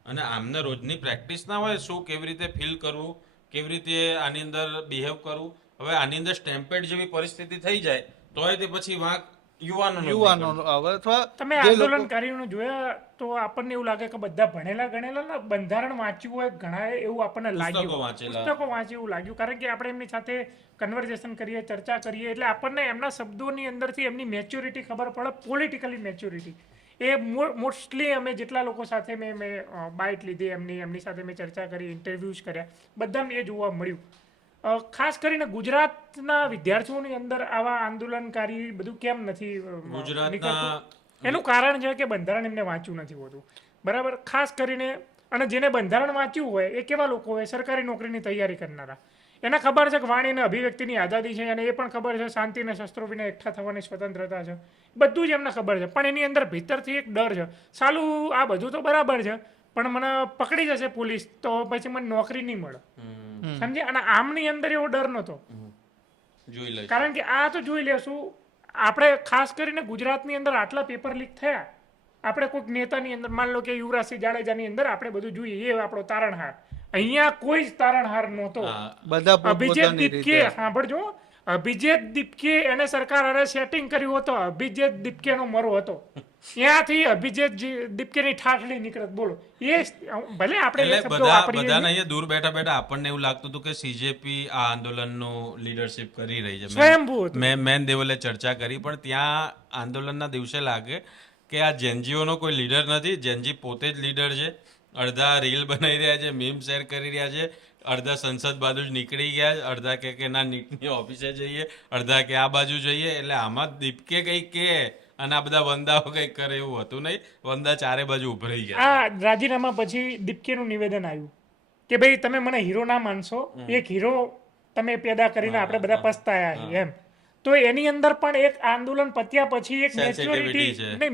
અને આમને રોજની પ્રેક્ટિસ ના હોય શું કેવી રીતે ફીલ કરવું, કેવી રીતે આની અંદર બિહેવ કરવું. હવે આની અંદર સ્ટેમ્પેડ જેવી પરિસ્થિતિ થઈ જાય તોય તે પછી વાંક યુવાનો આવે. અથવા તમે આંદોલનકારીઓને જોયા તો આપણને એવું લાગે કે બધા ભણેલા ગણેલા, બંધારણ વાંચ્યું હોય ઘણા, એવું આપણને લાગ્યું, પુસ્તકો વાંચ્યું એવું લાગ્યું. કારણ કે આપણે એમની સાથે કન્વર્ઝેશન કરીએ, ચર્ચા કરીએ, એટલે આપણને એમના શબ્દોની અંદરથી એમની મેચ્યોરિટી ખબર પડે, પોલિટિકલી મેચ્યોરિટી. એ મોસ્ટલી અમે જેટલા લોકો સાથે મેં બાઇટ લીધી, એમની સાથે મેં ચર્ચા કરી, ઇન્ટરવ્યૂઝ કર્યા, બધાને એ જોવા મળ્યું. ખાસ કરીને ગુજરાતના વિદ્યાર્થીઓની અંદર આવા આંદોલનકારી બધું કેમ નથી નીકળતું? એનું કારણ છે કે બંધારણ એમને વાંચ્યું નથી હોતું, બરાબર. ખાસ કરીને, અને જેને બંધારણ વાંચ્યું હોય એ કેવા લોકો હોય? સરકારી નોકરીની તૈયારી કરનારા. એને ખબર છે કે વાણી અને અભિવ્યક્તિની આઝાદી છે, અને એ પણ ખબર છે શાંતિ અને શસ્ત્રો વિના એકઠા થવાની સ્વતંત્રતા છે, બધું જ એમને ખબર છે. પણ એની અંદર ભીતરથી એક ડર છે, સાલું આ બધું તો બરાબર છે પણ મને પકડી જશે પોલીસ તો પછી મને નોકરી નહીં મળે, સમજે. અને આમની અંદર એવો ડર નહોતો, કારણ કે આ તો જોઈ લેશું આપણે. ખાસ કરીને ગુજરાતની અંદર આટલા પેપર લીક થયા, આપણે કોઈક નેતાની અંદર માન લો કે યુવરાજસિંહ જાડેજાની અંદર આપણે બધું જોઈએ, એ આપણો તારણહાર. અહીંયા કોઈ જ તારણહાર નહોતો. અભિજીત દીપકે, સાંભળજો, અભિજીત દીપકે એને સરકાર અરે સેટિંગ કર્યું હતો, અભિજીત દીપકેનો મરો હતો, ત્યાંથી અભિજીત દીપકેની ઠાઠડી નીકળત. બોલો, એ ભલે આપણે બધાને અહીંયા દૂર બેઠા બેઠા આપણને એવું લાગતું હતું કે સીજેપી આ આંદોલનનું લીડરશિપ કરી રહી છે, સ્વયંભૂ. મેન દેવલે ચર્ચા કરી, પણ ત્યાં આંદોલનના દિવસે લાગે કે આ જેનજીઓનો કોઈ લીડર નથી, જેનજી પોતે જ લીડર છે. અડધા રીલ બનાવી રહ્યા છે, મીમ શેર કરી રહ્યા છે, અડધા સંસદ બાજુ જ નીકળી ગયા, અડધા કે ના નીટની ઓફિસે જઈએ, અડધા કે આ બાજુ જઈએ. એટલે આમાં દીપકે કંઈક કે અને આ બધા વંદાઓ કંઈક કરે એવું હતું નહીં, વંદા ચારે બાજુ ઉભરાઈ ગયા. આ રાજીનામા પછી દીપકેનું નિવેદન આવ્યું કે ભાઈ તમે મને હીરો ના માનશો, એક હીરો તમે પેદા કરીને આપણે બધા પસ્તાયા એમ. તો એની અંદર પણ એક આંદોલન પત્યા પછી એક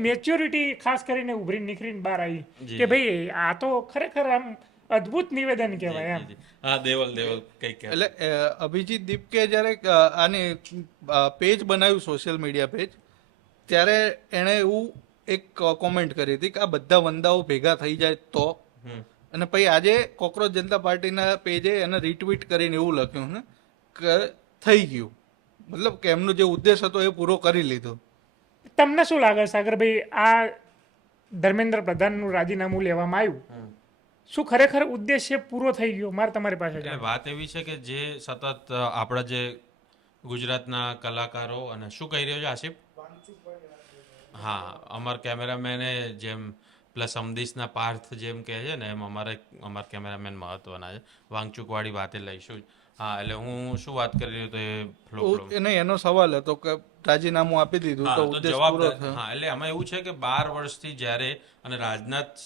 મેચ્યોરિટી ખાસ કરીને ઉભરી નીકળીને બહાર આવી કે ભાઈ આ તો ખરેખર આમ અદ્ભુત નિવેદન કહેવાય એમ. હા, દેવલ કંઈક. એટલે અભિજીત દીપકે જ્યારે આની પેજ બનાવ્યું, સોશિયલ મીડિયા પેજ, ત્યારે એણે એવું એક કોમેન્ટ કરી હતી કે આ બધા વંદાઓ ભેગા થઈ જાય તો. અને પછી આજે કોકરોચ જનતા પાર્ટીના પેજે એને રીટ્વીટ કરીને એવું લખ્યું ને કે થઈ ગયું, મતલબ કે એમનો જે ઉદ્દેશ હતો એ પૂરો કરી લીધો. તમને શું લાગે સાગરભાઈ, આ ધર્મેન્દ્ર પ્રધાનનું રાજીનામું લેવામાં આવ્યું, શું ખરેખર ઉદ્દેશ્ય પૂરો થઈ ગયો? મારે તમારી પાસે વાત એવી છે કે જે સતત આપણા જે ગુજરાતના કલાકારો, અને શું કહી રહ્યો છે આસિફ, હા, અમાર કેમેરામેને જેમ પ્લસ અમદીશના પાર્થ જેમ કહે છે ને એમ અમારા કેમેરામેન મહત્વના છે. વાંગચૂકવાળી વાતે લઈશું જ. હા, એટલે હું શું વાત કરી રહ્યો તો એ ફ્લો એને એનો સવાલ હતો કે રાજીનામું આપી દીધું હા તો તો ઉદ્દેશ પૂરો જવાબદાર થયો. હા એટલે આમાં એવું છે કે 12 વર્ષથી જ્યારે અને રાજનાથ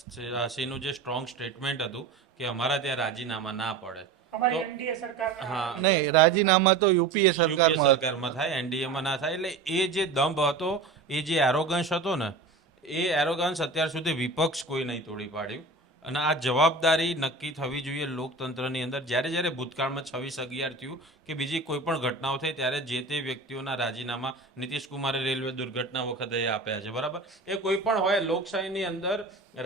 સિંહનું જે સ્ટ્રોંગ સ્ટેટમેન્ટ હતું કે અમારા ત્યાં રાજીનામા ના પડે અમારી એનડીએ સરકાર હા નહીં, રાજીનામા તો યુપીએ યુપીએ સરકારમાં સરકારમાં થાય એનડીએમાં ના થાય એટલે એ જે દંભ હતો એ જે એરોગન્સ હતો ને એ એરોગન્સ અત્યાર સુધી વિપક્ષ કોઈ નહીં તોડી પાડ્યું અને આ જવાબદારી નક્કી થવી જોઈએ લોકતંત્રની અંદર જ્યારે જ્યારે ભૂતકાળમાં 26/11 થયું કે બીજી કોઈ પણ ઘટનાઓ થઈ ત્યારે જે તે વ્યક્તિઓના રાજીનામા નીતિશ કુમારે રેલવે દુર્ઘટના વખતે એ આપ્યા છે બરાબર એ કોઈ પણ હોય લોકશાહીની અંદર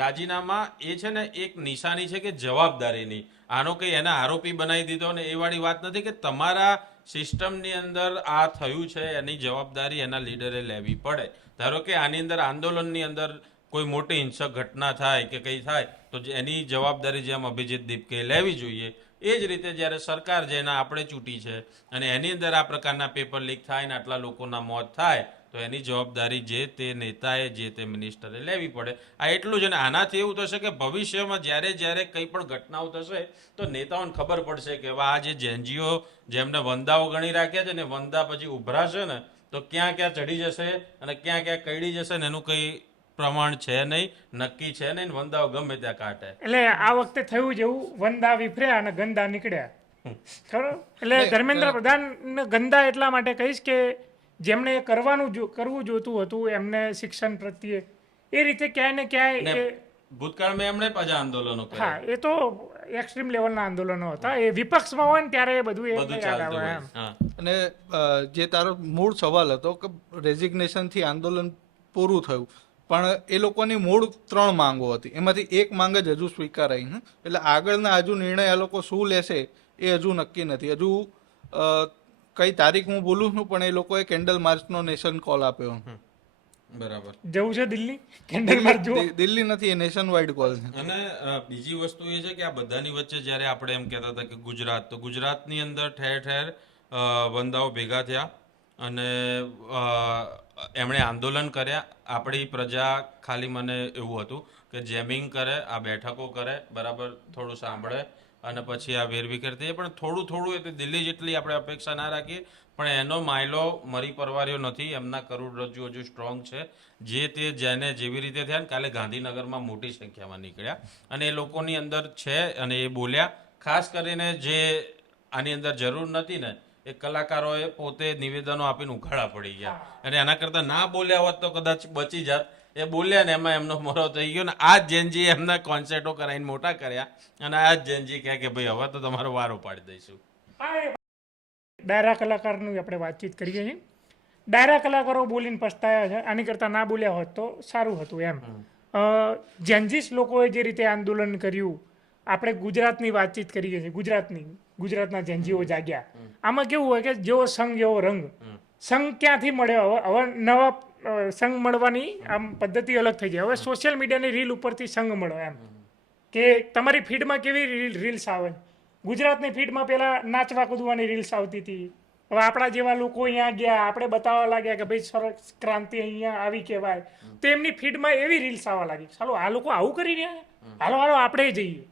રાજીનામા એ છે ને એક નિશાની છે કે જવાબદારીની આનો કંઈ એના આરોપી બનાવી દીધો ને એ વાળી વાત નથી કે તમારા સિસ્ટમની અંદર આ થયું છે એની જવાબદારી એના લીડરે લેવી પડે ધારો કે આની અંદર આંદોલનની અંદર કોઈ મોટી હિંસક ઘટના થાય કે કંઈ થાય તો એની જવાબદારી જેમ અભિજીત દીપકે લેવી જોઈએ એ જ રીતે જ્યારે સરકાર જેના આપણે ચૂંટી છે અને એની અંદર આ પ્રકારના પેપર લીક થાય ને આટલા લોકોના મોત થાય તો એની જવાબદારી જે તે નેતાએ જે તે મિનિસ્ટરે લેવી પડે આ એટલું જ અને આનાથી એવું થશે કે ભવિષ્યમાં જ્યારે જ્યારે કંઈ પણ ઘટનાઓ થશે તો નેતાઓને ખબર પડશે કે આ જે જેનજીઓ જેમને વંદાઓ ગણી રાખ્યા છે ને વંદા પછી ઉભરાશે ને તો ક્યાં ક્યાં ચડી જશે અને ક્યાં ક્યાં કઈડી જશે ને એનું કંઈ પ્રમાણ છે નહીં નક્કી છે નહીં વંદાઓ ગમે ત્યાં કાઢે એટલે આ વખતે થયું જેવું વંદા વિફર્યા અને ગંદા નીકળ્યા ખરો એટલે ધર્મેન્દ્ર પ્રધાન ગંદા એટલા માટે કહીશ કે જેમણે કરવું જોતું હતું એમને શિક્ષણ પ્રત્યે એ રીતે ક્યાંય ને ક્યાંય ભૂતકાળમાં એમણે પાછા આંદોલનો કર્યા હા એ તો એક્સ્ટ્રીમ લેવલના આંદોલનો હતા એ વિપક્ષમાં હોય ને ત્યારે એ બધું બધું યાદ ચાલતું આવે હોય એમ હા અને જે તારો મૂળ સવાલ હતો કે રેઝિગ્નેશનથી આંદોલન પૂરું થયું પણ એ લોકોની મૂળ 3 માંગો હતી એમાંથી એક માંગ જ હજુ સ્વીકારાઈ ને એટલે આગળના હજુ નિર્ણય આ લોકો શું લેશે એ હજુ નક્કી નથી હજુ કઈ તારીખ હું બોલું છું પણ એ લોકોએ કેન્ડલ માર્ચનો નેશન કોલ આપ્યો બરાબર જવું છે દિલ્હી કેન્ડલ માર્ચ જુઓ દિલ્હી નથી એ નેશન વાઇડ કોલ છે અને બીજી વસ્તુ એ છે કે આ બધાની વચ્ચે જ્યારે આપણે એમ કહેતા હતા કે ગુજરાત તો ગુજરાતની અંદર ઠેર ઠેર વંદાઓ ભેગા થયા અને એમણે આંદોલન કર્યા આપણી પ્રજા ખાલી મને એવું હતું કે જેમિંગ કરે આ બેઠકો કરે બરાબર થોડું સાંભળે અને પછી આ વેરવિખેર થઈ પણ થોડું થોડું એટલે દિલ્હી જેટલી આપણે અપેક્ષા ના રાખીએ પણ એનો માયલો મરી પરવાર્યો નથી એમના કરોડરજ્જુ હજુ સ્ટ્રોંગ છે જે તે જેને જેવી રીતે થયા ને કાલે ગાંધીનગરમાં મોટી સંખ્યામાં નીકળ્યા અને એ લોકોની અંદર છે અને એ બોલ્યા ખાસ કરીને જે આની અંદર જરૂર નથી ને એ કલાકારોએ પોતે નિવેદનો આપીને ઉઘાડા પડી ગયા અને એના કરતાં ના બોલ્યા હોત તો કદાચ બચી જાત એ બોલ્યા ને એમાં એમનો મોરો થઈ ગયો ને આ જ જેનજી એમના કોન્સર્ટો કરાવીને મોટા કર્યા અને આ જ જેનજી કહે કે ભાઈ હવે તો તમારો વારો પાડી દઈશું ડાયરા કલાકારની આપણે વાતચીત કરીએ છીએ ડાયરા કલાકારો બોલીને પછતાયા છે આની કરતાં ના બોલ્યા હોત તો સારું હતું એમ જેન્જીસ લોકોએ જે રીતે આંદોલન કર્યું આપણે ગુજરાતની વાતચીત કરીએ છીએ ગુજરાતના જેન્જીઓ જાગ્યા આમાં કેવું હોય કે જેવો સંઘ એવો રંગ સંઘ ક્યાંથી મળ્યો હવે નવા સંઘ મળવાની આમ પદ્ધતિ અલગ થઈ જાય હવે સોશિયલ મીડિયાની રીલ ઉપરથી સંઘ મળો એમ કે તમારી ફીડમાં કેવી રીલ્સ આવે ગુજરાતની ફીડમાં પહેલાં નાચવા કૂદવાની રીલ્સ આવતી હતી હવે આપણા જેવા લોકો અહીંયા ગયા આપણે બતાવવા લાગ્યા કે ભાઈ સરસ ક્રાંતિ અહીંયા આવી કહેવાય તો એમની ફીડમાં એવી રીલ્સ આવવા લાગી ચાલો આ લોકો આવું કરી રહ્યા હાલો આપણે જઈએ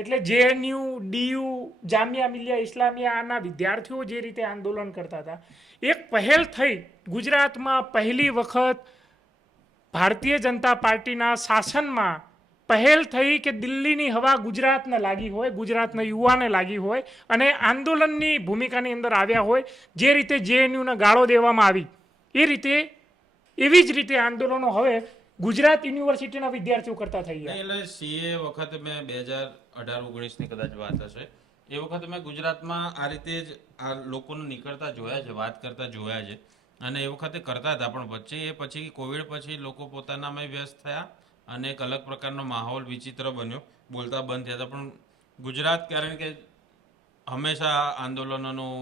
એટલે જેએનયુ ડીયુ જામિયા મિલિયા ઇસ્લામિયા આના વિદ્યાર્થીઓ જે રીતે આંદોલન કરતા હતા એક પહેલ થઈ ગુજરાતમાં પહેલી વખત ભારતીય જનતા પાર્ટીના શાસનમાં પહેલ થઈ કે દિલ્હીની હવા ગુજરાતને લાગી હોય ગુજરાતના યુવાને લાગી હોય અને આંદોલનની ભૂમિકાની અંદર આવ્યા હોય જે રીતે જેએનયુને ગાળો દેવામાં આવી એ રીતે એવી જ રીતે આંદોલનો હવે ગુજરાત યુનિવર્સિટીના વિદ્યાર્થીઓ કરતા થઈ ગયા એટલે સીએ વખતે મેં 2018-19ની કદાચ વાત હશે એ વખતે મેં ગુજરાતમાં આ રીતે જ આ લોકોને નીકળતા જોયા છે વાત કરતા જોયા છે અને એ વખતે કરતા હતા પણ વચ્ચે એ પછી કોવિડ પછી લોકો પોતાનામાં વ્યસ્ત થયા અને એક અલગ પ્રકારનો માહોલ વિચિત્ર બન્યો બોલતા બંધ થયા હતા પણ ગુજરાત કારણ કે હંમેશા આંદોલનોનું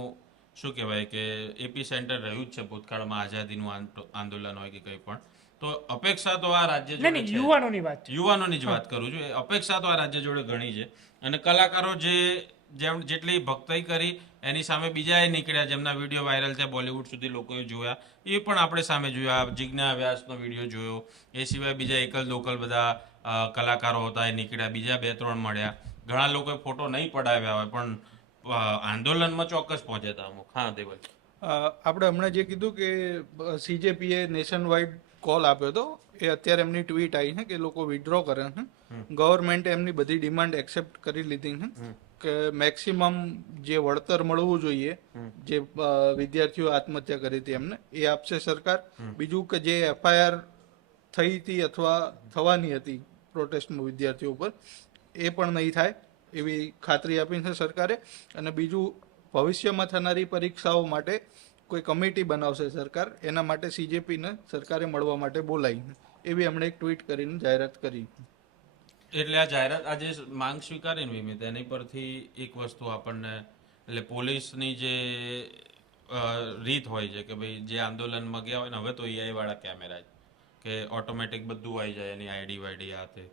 શું કહેવાય કે એપી સેન્ટર રહ્યું જ છે ભૂતકાળમાં આઝાદીનું આંદોલન હોય કે કંઈ પણ તો અપેક્ષા તો આ રાજ્ય જોડે છે યુવાનોની વાત યુવાનોની જ વાત કરું છું અપેક્ષા તો આ રાજ્ય જોડે ઘણી છે અને કલાકારો જે જેટલી ભક્તાઈ કરી એની સામે બીજા એ નીકળ્યા જેમના વિડીયો વાયરલ થયા, બોલિવૂડ સુધી લોકોએ જોયા, એ પણ આપણે સામે જોયા. જિજ્ઞા વ્યાસનો વિડીયો જોયો, એ સિવાય બીજા એકલ લોકલ બધા કલાકારો હતા એ નીકળ્યા, બીજા 2-3 મળ્યા. ઘણા લોકોએ ફોટો નહીં પડાવ્યા હોય પણ આંદોલનમાં ચોક્કસ પહોંચ્યા હતા અમુક. હા દેવલ, આપણે હમણાં જે કીધું કે સીજેપીએ નેશન વાઇડ કોલ આપ્યો હતો, એ અત્યારે એમની ટ્વીટ આવી છે કે લોકો વિથડ્રો કરે છે. ગવર્મેન્ટે એમની બધી ડિમાન્ડ એક્સેપ્ટ કરી લીધી છે કે મેક્સિમમ જે વળતર મળવું જોઈએ, જે વિદ્યાર્થીઓ આત્મહત્યા કરી હતી એમને, એ આપશે સરકાર. બીજું કે જે એફઆઈઆર થઈ હતી અથવા થવાની હતી પ્રોટેસ્ટમાં વિદ્યાર્થીઓ ઉપર, એ પણ નહીં થાય એવી ખાતરી આપી છે સરકારે. અને બીજું, ભવિષ્યમાં થનારી પરીક્ષાઓ માટે કોઈ કમિટી બનાવશે સરકાર, એના માટે સીજેપીને સરકારે મળવા માટે બોલાવી, એવી એમણે એક ટ્વીટ કરીને જાહેરાત કરી. એટલે આ જાહેરાત આજે માંગ સ્વીકારીને વિમિત એની પરથી એક વસ્તુ આપણને, એટલે પોલીસની જે રીત હોય છે કે ભાઈ જે આંદોલનમાં ગયા હોય ને, હવે તો એઆઈ વાળા કેમેરા કે ઓટોમેટિક બધું આવી જાય, એની આઈડી વાઈડી આ તે,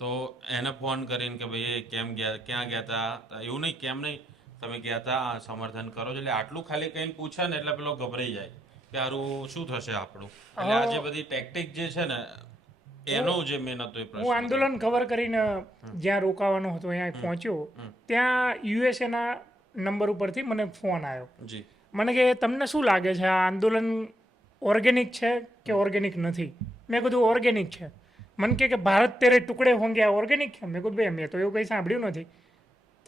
તો એને ફોન કરીને કે ભાઈ એ કેમ ગયા, ક્યાં ગયા હતા, એવું નહીં કેમ નહીં, તમે ગયા હતા, સમર્થન કરો છો, એટલે આટલું ખાલી કહીને પૂછે ને એટલે પેલો ગભરાઈ જાય કે સારું શું થશે આપણું. એટલે આ જે બધી ટેક્ટિક જે છે ને એનો જે મેન હતો એ પ્રશ્ન. હું આંદોલન કવર કરીને જ્યાં રોકાવાનો હતો ત્યાં પહોંચ્યો, ત્યાં યુએસએના નંબર ઉપરથી મને ફોન આવ્યો. જી, મને કે તમને શું લાગે છે આ આંદોલન ઓર્ગેનિક છે કે ઓર્ગેનિક નથી? મેં કીધું ઓર્ગેનિક છે. મને કે ભારત તેરે ટુકડે હોંગે આ ઓર્ગેનિક છે? મેં કીધું ભાઈ મેં તો એવું કંઈ સાંભળ્યું નથી.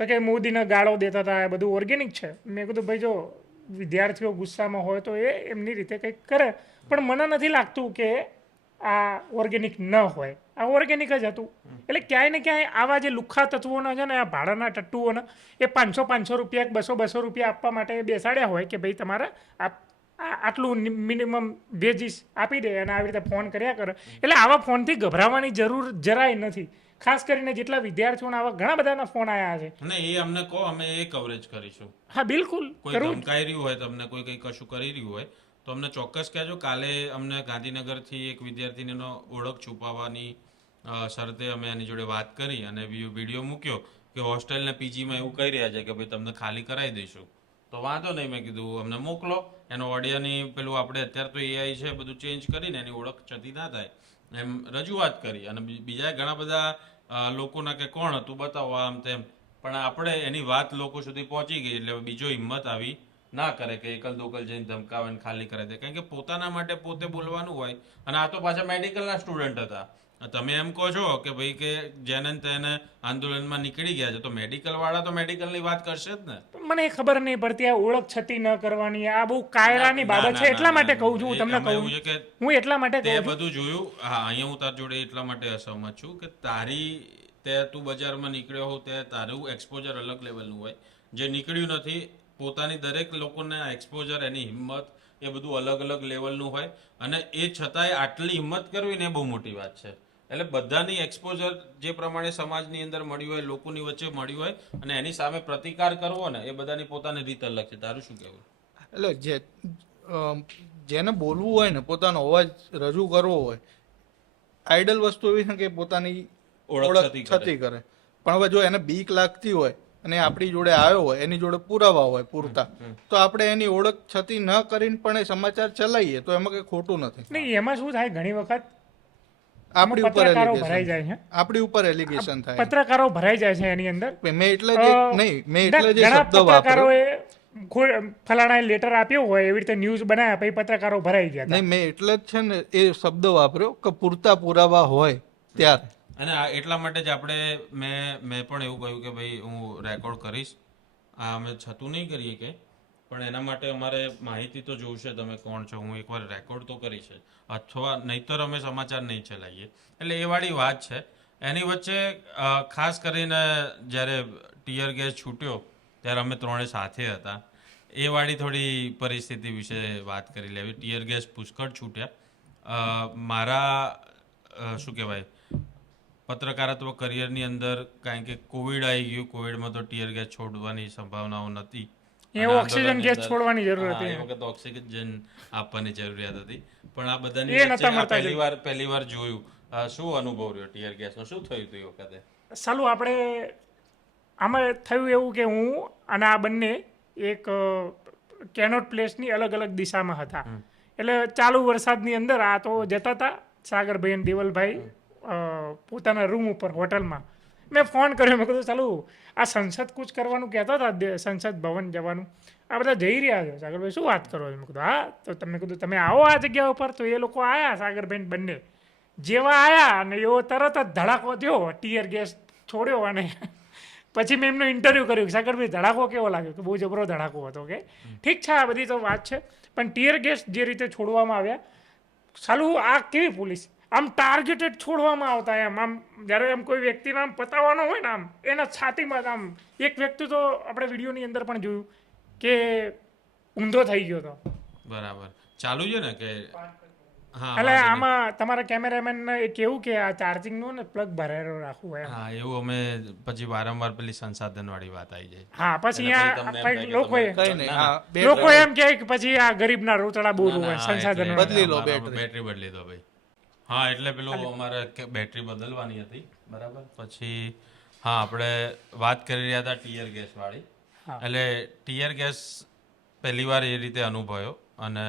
તો કે મોદીને ગાળો દેતા હતા, એ બધું ઓર્ગેનિક છે. મેં કીધું ભાઈ જો વિદ્યાર્થીઓ ગુસ્સામાં હોય તો એ એમની રીતે કંઈક કરે, પણ મને નથી લાગતું કે આ ઓર્ગેનિક ન હોય, આ ઓર્ગેનિક જ હતું. એટલે ક્યાંય ને ક્યાંય આવા જે લુખ્ખા તત્વોના છે ને, આ ભાડાના ટટ્ટુઓના, એ 500 રૂપિયા 200 રૂપિયા આપવા માટે બેસાડ્યા હોય કે ભાઈ તમારે આટલું મિનિમમ વેજીસ આપી દે, અને આવી રીતે ફોન કર્યા કરે. એટલે આવા ફોનથી ગભરાવાની જરૂર જરાય નથી. ખાસ કરીને જેટલા વિદ્યાર્થીઓના આવા ઘણા બધાના ફોન આવ્યા છે. ને એ અમને કહો, અમે એ કવરેજ કરીશું. હા બિલકુલ, કોઈ ધમકાઈ રહ્યું હોય, તમને કોઈ કંઈ કશું કરી રહ્યું હોય તો અમને ચોક્કસ કહેજો. કાલે અમને ગાંધીનગરથી એક વિદ્યાર્થીનીનો ઓળખ છુપાવવાની શરતે અમે એની જોડે વાત કરી અને વિડીયો મૂક્યો કે હોસ્ટેલને પીજીમાં એવું કહી રહ્યા છે કે ભાઈ તમને ખાલી કરાવી દઈશું. તો વાંધો નહીં, મેં કીધું અમને મોકલો એનો ઓડિયોની પેલું આપણે અત્યારે તો એઆઈ છે બધું ચેન્જ કરીને એની ઓળખ છતી ના થાય એમ રજૂઆત કરી. અને બીજા ઘણા બધા લોકોના કે કોણ હતું બતાવો આમ તેમ, પણ આપણે એની વાત લોકો સુધી પહોંચી ગઈ એટલે બીજો હિંમત આવી ના કરે કે એકલ દોકલ જઈને ધમકાવે ખાલી કરે દે. કારણ કે પોતાના માટે પોતે બોલવાનું હોય. અને આ તો પાછા મેડિકલના સ્ટુડન્ટ હતા. તમે એમ કહો છો કે ભાઈ કે જેને તેને આંદોલનમાં નીકળી ગયા છે, તો મેડિકલ વાળા તો મેડિકલની વાત કરશે જ ને. મને એ ખબર નહીં પડતી આ ઓળખ છતી ન કરવાની, આ બહુ કાયરાની બાબત છે. એટલા માટે કહું છું, તમને કહું હું એટલા માટે તે બધું જોયું. હા, અહીંયા હું તાર જોડે એટલા માટે અસહમત છું કે તું બજારમાં નીકળ્યો હોવ તે તારું એક્સપોઝર અલગ લેવલનું હોય. જે નીકળ્યું નથી, પોતાની દરેક લોકોને એક્સપોઝર, એની હિંમત એ બધું અલગ અલગ લેવલનું હોય. અને એ છતાંય આટલી હિંમત કરવી ને એ બહુ મોટી વાત છે. એટલે બધાની એક્સપોઝર જે પ્રમાણે સમાજની અંદર મળ્યું હોય, લોકોની વચ્ચે મળ્યું હોય, અને એની સામે પ્રતિકાર કરવો ને એ બધાની પોતાની રીત અલગ છે. તારું શું કહેવું? એટલે જેને બોલવું હોય ને, પોતાનો અવાજ રજૂ કરવો હોય, આઈડલ વસ્તુ એવી છે કે પોતાની ઓળખ છતી કરે. પણ હવે જો એને બીક લાગતી હોય અને આપણી જોડે આવ્યો હોય, એની જોડે પુરાવા હોય પૂરતા, તો આપણે એની ઓળખ છતી ન કરીને પણ એ સમાચાર ચલાવીએ તો એમાં કઈ ખોટું નથી. નહીં, એમાં શું થાય ઘણી વખત આપણી ઉપર પત્રકારો ભરાઈ જાય છે, આપણી ઉપર એલિગેશન થાય, પત્રકારો ભરાઈ જાય છે એની અંદર. મેં એટલે જે શબ્દ વાપર્યો, ફલાણાએ લેટર આપ્યો હોય એવી રીતે ન્યૂઝ બનાવ્યા, પછી પત્રકારો ભરાઈ ગયા. નહીં, મેં એટલે જ છે ને એ શબ્દ વાપર્યો કે પૂરતા પુરાવા હોય ત્યારે. અને એટલા માટે જ આપણે મેં પણ એવું કહ્યું કે ભાઈ હું રેકોર્ડ કરીશ. આ અમે છતું નહીં કરીએ કે, પણ એના માટે અમારે માહિતી તો જોઈશે તમે કોણ છો. હું એકવાર રેકોર્ડ તો કરીશ, અથવા નહીતર અમે સમાચાર નહીં ચલાવીએ. એટલે એ વાળી વાત છે. એની વચ્ચે ખાસ કરીને જ્યારે ટીયર ગેસ છૂટ્યો ત્યારે અમે ત્રણે સાથે હતા. એ વાળી થોડી પરિસ્થિતિ વિશે વાત કરી લેવી. ટીયર ગેસ પુષ્કળ છૂટ્યા. મારા શું કહેવાય, પત્રકારત્વ કરિયરની અંદર, કારણ કે કોવિડ આવી ગયું, કોવિડમાં તો ટીયર ગેસ છોડવાની સંભાવનાઓ નથી. ઓક્સિજન ગેસ છોડવાની જરૂર હતી, એ વખત ઓક્સિજન આપવાની જરૂરિયાત હતી. પણ આ બધાની પહેલી વાર જોયું. શું અનુભવ રહ્યો ટીયર ગેસનો? શું થયું હતું એ વખતે? સાલું આપણે આમાં થયું એવું કે હું અને આ બંને એક કેનોટ પ્લેસની અલગ અલગ દિશામાં હતા. એટલે ચાલુ વરસાદની અંદર આ તો જતા હતા સાગરભાઈ અને દેવલભાઈ પોતાના રૂમ ઉપર હોટલમાં. મેં ફોન કર્યો, મેં કીધું ચાલુ આ સંસદ કૂચ કરવાનું કહેતા હતા, સંસદ ભવન જવાનું, આ બધા જઈ રહ્યા છે. સાગરભાઈ શું વાત કરો છો? મેં કીધું હા. તો તમે કીધું તમે આવો આ જગ્યા ઉપર. તો એ લોકો આવ્યા, સાગરભાઈ બંને જેવા આવ્યા અને એવો તરત જ ધડાકો થયો, ટીયર ગેસ છોડ્યો અને પછી મેં એમનું ઇન્ટરવ્યૂ કર્યું. સાગરભાઈ ધડાકો કેવો લાગ્યો? કે બહુ જબરો ધડાકો હતો. કે ઠીક છે, આ બધી તો વાત છે, પણ ટીયર ગેસ જે રીતે છોડવામાં આવ્યા, સાલું આ કેવી પોલીસ આમ ટાર્ગેટેડ છોડવામાં આવતા એમ. આમ જ્યારે એમ કોઈ વ્યક્તિને આમ પતાવવાનો હોય ને, આમ એના છાતીમાં આમ એક વ્યક્તિ તો આપણે વિડીયોની અંદર પણ જોયું કે ઊંધો થઈ ગયો હતો. બરાબર, ચાલુ છે ને કે હા, એટલે આમાં તમારા કેમેરામેન એ કેવું કે આ ચાર્જિંગનું ને પ્લગ ભરેલો રાખવું એમ. હા, એવું અમે પછી વારંવાર પેલી સંસાધન વાળી વાત આવી જાય. હા, પછી અહીંયા લોકોએ કઈ નહીં, હા, લોકો એમ કહે કે પછી આ ગરીબના રોતડા બોરું હોય સંસાધન બદલી લો બેટરી બદલી દો ભાઈ. હા, એટલે પેલું અમારે બેટરી બદલવાની હતી. બરાબર, પછી હા આપણે વાત કરી રહ્યા હતા ટીયર ગેસ વાળી. એટલે ટીયર ગેસ પહેલી વાર એ રીતે અનુભવ્યો. અને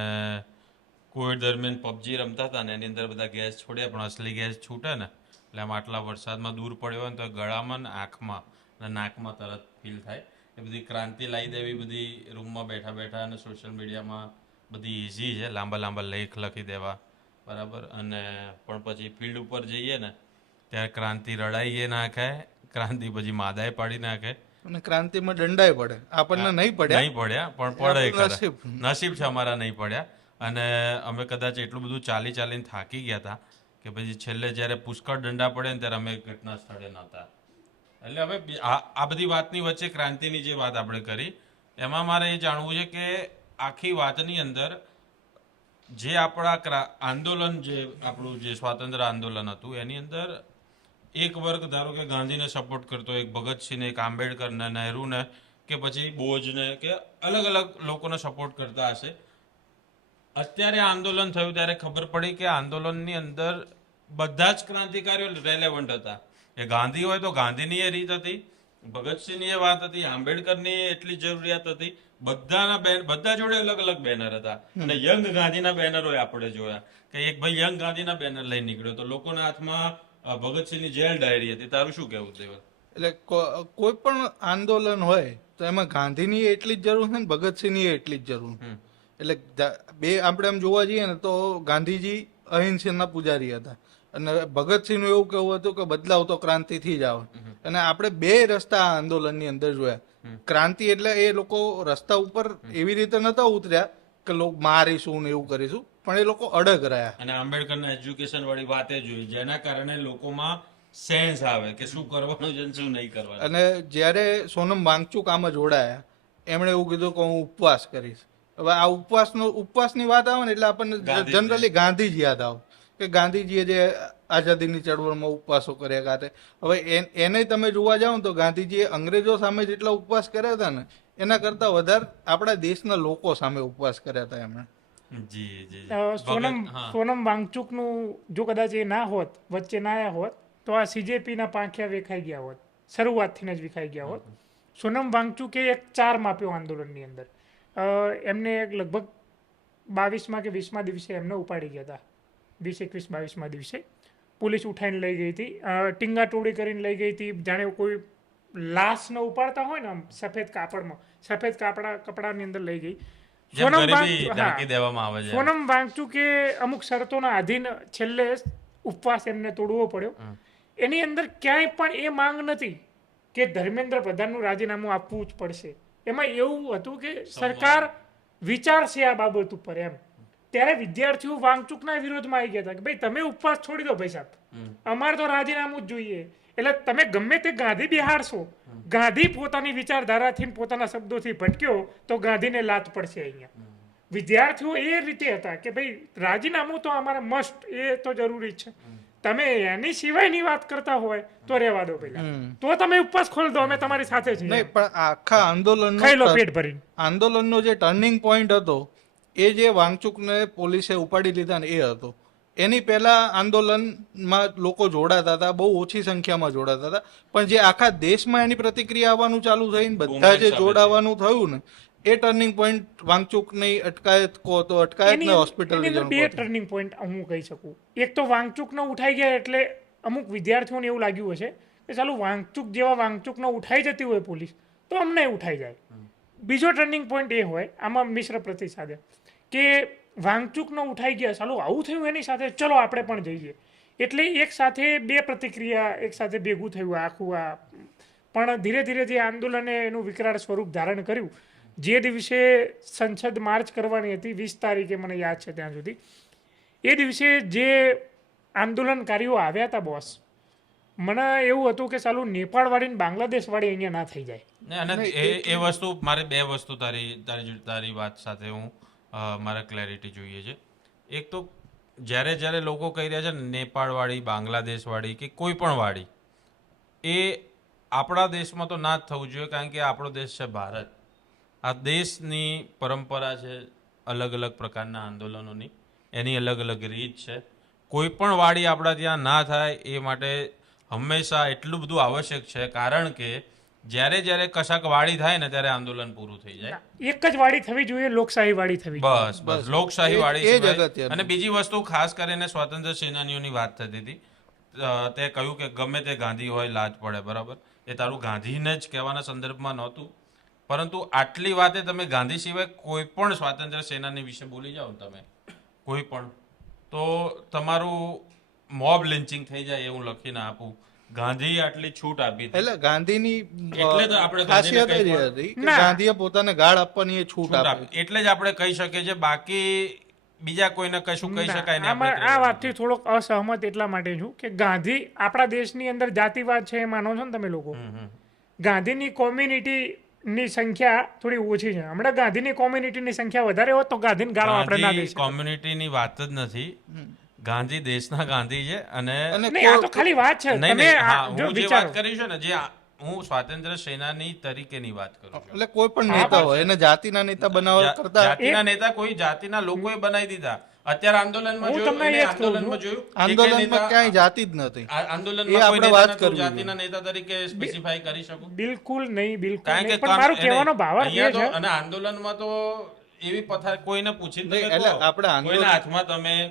કોવિડ દરમિયાન પબજી રમતા હતા ને એની અંદર બધા ગેસ છોડ્યા, પણ અસલી ગેસ છૂટે ને એટલે આમ આટલા વરસાદમાં દૂર પડ્યો હોય ને તો ગળામાં ને આંખમાં અને નાકમાં તરત ફીલ થાય. એ બધી ક્રાંતિ લાવી દેવી બધી રૂમમાં બેઠા બેઠા અને સોશિયલ મીડિયામાં બધી ઇઝી છે, લાંબા લાંબા લેખ લખી દેવા. બરાબર, અને પણ પછી ફિલ્ડ ઉપર જઈએ ને ત્યારે ક્રાંતિ રડાઈએ નાખે, ક્રાંતિ પછી માદાએ પાડી નાખે અને ક્રાંતિમાં દંડાય પડે. આપણને નહીં પડ્યા પણ પડે ખરા. નસીબ છે અમારા નહીં પડ્યા. અને અમે કદાચ એટલું બધું ચાલી ચાલીને થાકી ગયા હતા કે પછી છેલ્લે જ્યારે પુષ્કળ દંડા પડે ને ત્યારે અમે ઘટના સ્થળે નહોતા. એટલે હવે આ બધી વાતની વચ્ચે ક્રાંતિની જે વાત આપણે કરી એમાં મારે એ જાણવું છે કે આખી વાતની અંદર જે આપણા આંદોલન, જે આપણું જે સ્વાતંત્ર્ય આંદોલન હતું એની અંદર એક વર્ગ ધારો કે ગાંધીને સપોર્ટ કરતો, એક ભગતસિંહને, એક આંબેડકરને, નહેરુને કે પછી બોઝને કે અલગ અલગ લોકોને સપોર્ટ કરતા હશે. અત્યારે આંદોલન થયું ત્યારે ખબર પડી કે આંદોલનની અંદર બધા જ ક્રાંતિકારીઓ રેલેવન્ટ હતા. એ ગાંધી હોય તો ગાંધીની એ રીત હતી, ભગતસિંહની એ વાત હતી, આંબેડકરની એટલી જરૂરિયાત હતી. બધા જોડે અલગ અલગ બેનર હતા. અને યંગ ગાંધીના બેનરો આપણે જોયા કે એક ભાઈ યંગ ગાંધીના બેનર લઈને નીકળ્યો તો લોકોના હાથમાં ભગતસિંહની જેલ ડાયરી હતી. તારું શું કહેવું દેવલ? એટલે કોઈ પણ આંદોલન હોય તો એમાં ગાંધીની એટલી જ જરૂર છે ને ભગતસિંહની એટલી જ જરૂર. એટલે બે આપણે આમ જોવા જઈએ ને તો ગાંધીજી અહિંસાના પૂજારી હતા અને ભગતસિંહનું એવું કહેવું હતું કે બદલાવ તો ક્રાંતિથી જ આવે. અને આપણે બે રસ્તા આંદોલનની અંદર જોયા. ક્રાંતિ એટલે એ લોકો રસ્તા ઉપર એવી રીતે નતા ઉતર્યા કે લોકો મારીશું ને એવું કરીશું, પણ એ લોકો અડગ રહ્યા. અને આંબેડકરના એજ્યુકેશન વાળી વાતે જોઈ જેના કારણે લોકોમાં સેન્સ આવે કે શું કરવાનું છે શું નહીં કરવાનું. અને જ્યારે સોનમ વાંગચુક આમાં જોડાયા એમણે એવું કીધું કે હું ઉપવાસ કરીશ. હવે આ ઉપવાસની વાત આવે ને એટલે આપણને જનરલી ગાંધીજી યાદ આવે કે ગાંધીજીએ જે આઝાદીની ચળવળમાં ઉપવાસો કર્યા કાતે. હવે એને તમે જોવા જાઓ ને તો ગાંધીજીએ અંગ્રેજો સામે જેટલા ઉપવાસ કર્યા હતા ને એના કરતા વધારે આપણા દેશના લોકો સામે ઉપવાસ કર્યા હતા એમણે. સોનમ વાંગચુકનું જો કદાચ એ ના હોત, વચ્ચે ના આવ્યા હોત તો આ CJPના પાંખિયા વેખાઈ ગયા હોત, શરૂઆતથી જ વિખાઈ ગયા હોત. સોનમ વાંગચુકે એક ચાર માપ્યો આંદોલનની અંદર. એમને લગભગ 22મા કે 20મા દિવસે એમને ઉપાડી ગયા હતા. 20, 21, 22મા દિવસે પોલીસ ઉઠાઈને લઈ ગઈ હતી, ટીંગા ટોળી કરીને લઈ ગઈ હતી. જાણે કોઈ લાશને ઉપાડતા હોય ને આમ સફેદ કાપડમાં, સફેદ કપડાની અંદર લઈ ગઈ. સોનમ વાંગચુકે અમુક શરતોના આધીન છેલ્લે ઉપવાસ એમને તોડવો પડ્યો. એની અંદર ક્યાંય પણ એ માંગ નથી કે ધર્મેન્દ્ર પ્રધાનનું રાજીનામું આપવું જ પડશે. એમાં એવું હતું કે સરકાર વિચારશે આ બાબત ઉપર એમ. ત્યારે વિદ્યાર્થીઓ વાંગચુકના વિરોધમાં આવી ગયા હતા કે ભાઈ તમે ઉપવાસ છોડી દો ભાઈ સાહેબ, અમારે તો રાજીનામું જ જોઈએ. એટલે તમે ગમે તે ગાંધી બિહાડશો, ગાંધી પોતાની વિચારધારાથી પોતાના શબ્દોથી ભટક્યો તો ગાંધીને લાત પડશે. અહીંયા વિદ્યાર્થીઓ એ રીતે હતા કે ભાઈ રાજીનામું તો અમારે મસ્ટ, એ તો જરૂરી છે. તમે એની સિવાયની વાત કરતા હોય તો રહેવા દો પહેલા, તો તમે ઉપવાસ ખોલી દો, અમે તમારી સાથે છીએ. નહીં, પણ આખા આંદોલનનો જે ટર્નિંગ પોઈન્ટ હતો એ જે વાંગચુકને પોલીસે ઉપાડી લીધા ને એ હતો. એની પહેલા આંદોલનમાં લોકો જોડાતા હતા, બહુ ઓછી સંખ્યામાં જોડાતા હતા, પણ જે આખા દેશમાં એની પ્રતિક્રિયા આવવાનું ચાલુ થઈને બધા જે જોડાવાનું થયું ને, એ ટર્નિંગ પોઈન્ટ વાંગચુકની અટકાયત કહો તો અટકાયત ને એની હોસ્પિટલ અંદર બે ટર્નિંગ પોઈન્ટ હું કહી શકું. એક તો વાંગચુકનો ઉઠાઈ ગયા એટલે અમુક વિદ્યાર્થીઓને એવું લાગ્યું હશે કે ચાલો વાંગચુક જેવા વાંગચુકનો ઉઠાઈ જતી હોય પોલીસ તો અમને ઉઠાઈ જાય. બીજો ટર્નિંગ પોઈન્ટ એ હોય આમાં મિશ્ર પ્રતિસાદ કે વાંગચુકનો ઉઠાઈ ગયા, ચાલો આવું થયું એની સાથે, ચલો આપણે પણ જઈએ. એટલે એક સાથે બે પ્રતિક્રિયા એક સાથે ભેગું થયું આખું આ. પણ ધીરે ધીરે જે આંદોલને એનું વિકરાળ સ્વરૂપ ધારણ કર્યું, જે દિવસે સંસદ માર્ચ કરવાની હતી 20 તારીખે મને યાદ છે ત્યાં સુધી, એ દિવસે જે આંદોલનકારીઓ આવ્યા હતા બોસ, મને એવું હતું કે ચાલો નેપાળવાળી ને બાંગ્લાદેશવાળી અહીંયા ના થઈ જાય. અને એ વસ્તુ મારે બે વસ્તુ તારી વાત સાથે હું મારે ક્લેરિટી જોઈએ છે. એક તો જ્યારે લોકો કહી રહ્યા છે ને નેપાળવાળી, બાંગ્લાદેશવાળી કે કોઈ પણ વાળી, એ આપણા દેશમાં તો ના જ થવું જોઈએ, કારણ કે આપણો દેશ છે ભારત. આ દેશની પરંપરા છે અલગ અલગ પ્રકારના આંદોલનોની, એની અલગ અલગ રીત છે. કોઈ પણ વાળી આપણા ત્યાં ના થાય એ માટે હંમેશા એટલું બધું આવશ્યક છે, કારણ કે જ્યારે કશાક વાળી થાય ને ત્યારે આંદોલન પૂરું થઈ જાય. એક જ વાળી થવી જોઈએ, લોકશાહી વાળી થવી જોઈએ. બસ લોકશાહી વાળી એ જ સિવાય. અગત્યનું. અને બીજી વસ્તુ ખાસ કરીને સ્વાતંત્ર્ય સેનાનીઓની વાત થતી હતી. તે કહ્યું કે ગમે તે ગાંધી હોય લાજ પડે, બરાબર, એ તારું ગાંધીને જ કહેવાના સંદર્ભમાં નહોતું, પરંતુ આટલી વાતે તમે ગાંધી સિવાય કોઈ પણ સ્વાતંત્ર્ય સેનાની વિશે બોલી જાઓ ને તમે કોઈ પણ, તો તમારું મોબ લિન્ચિંગ થઈ જાય એવું લખીને આપું. ગાંધી આટલી છૂટ આપી હતી. એટલે ગાંધીની એટલે જ આપણે ખાસિયત એ ગાંધીને જ હતી કે ગાંધીએ પોતાને ગાળ આપવાની એ છૂટ છૂટ આપી. આપી. એટલે જ આપણે કહી શકીએ છીએ, બાકી બીજા કોઈને કશું કહી શકાય નહીં. આમાં આ વાતથી થોડોક અસહમત એટલા માટે છું કે ગાંધી આપણા દેશની અંદર જાતિવાદ છે એ માનો છો ને તમે લોકો, ગાંધીની કોમ્યુનિટીની સંખ્યા થોડી ઓછી છે. હમણાં ગાંધીની કોમ્યુનિટીની સંખ્યા વધારે હોત તો ગાંધીને ગાળો આપણે ના દઈ શકીએ. કોમ્યુનિટીની વાત જ નથી. ગાંધી દેશના ગાંધી છે. અને નહીં, આ તો ખાલી વાત છે. નહીં, તમે નહીં, આ હા, જો હું જે વિચારો. વાત કરી છું ને, જે હું સ્વાતંત્ર્ય સેનાની તરીકેની વાત કરું છું. એટલે કોઈ પણ નેતા હોય એને જાતિના નેતા બનાવવા કરતા જાતિના નેતા કોઈ જાતિના લોકોએ બનાવી દીધા. અત્યારે આંદોલનમાં હું જોયું, તમને એને એ જ કહું છું. આંદોલનમાં જોયું, આંદોલનમાં ક્યાંય જાતિ જ નથી. આંદોલનમાં એ કોઈ આપણે વાત નેતાને તું કરવી જાતિના નેતા તરીકે સ્પેસિફાઈ કરી શકું? બિલકુલ નહીં, બિલકુલ કારણ કે નહીં. પણ મારું કહેવાનો ભાવાર્થ એ અહીંયા છે તો, અને આંદોલનમાં તો એવી પથાર કોઈને પૂછી તમે નહીં, એટલે કહો. આપણે આંદોલન-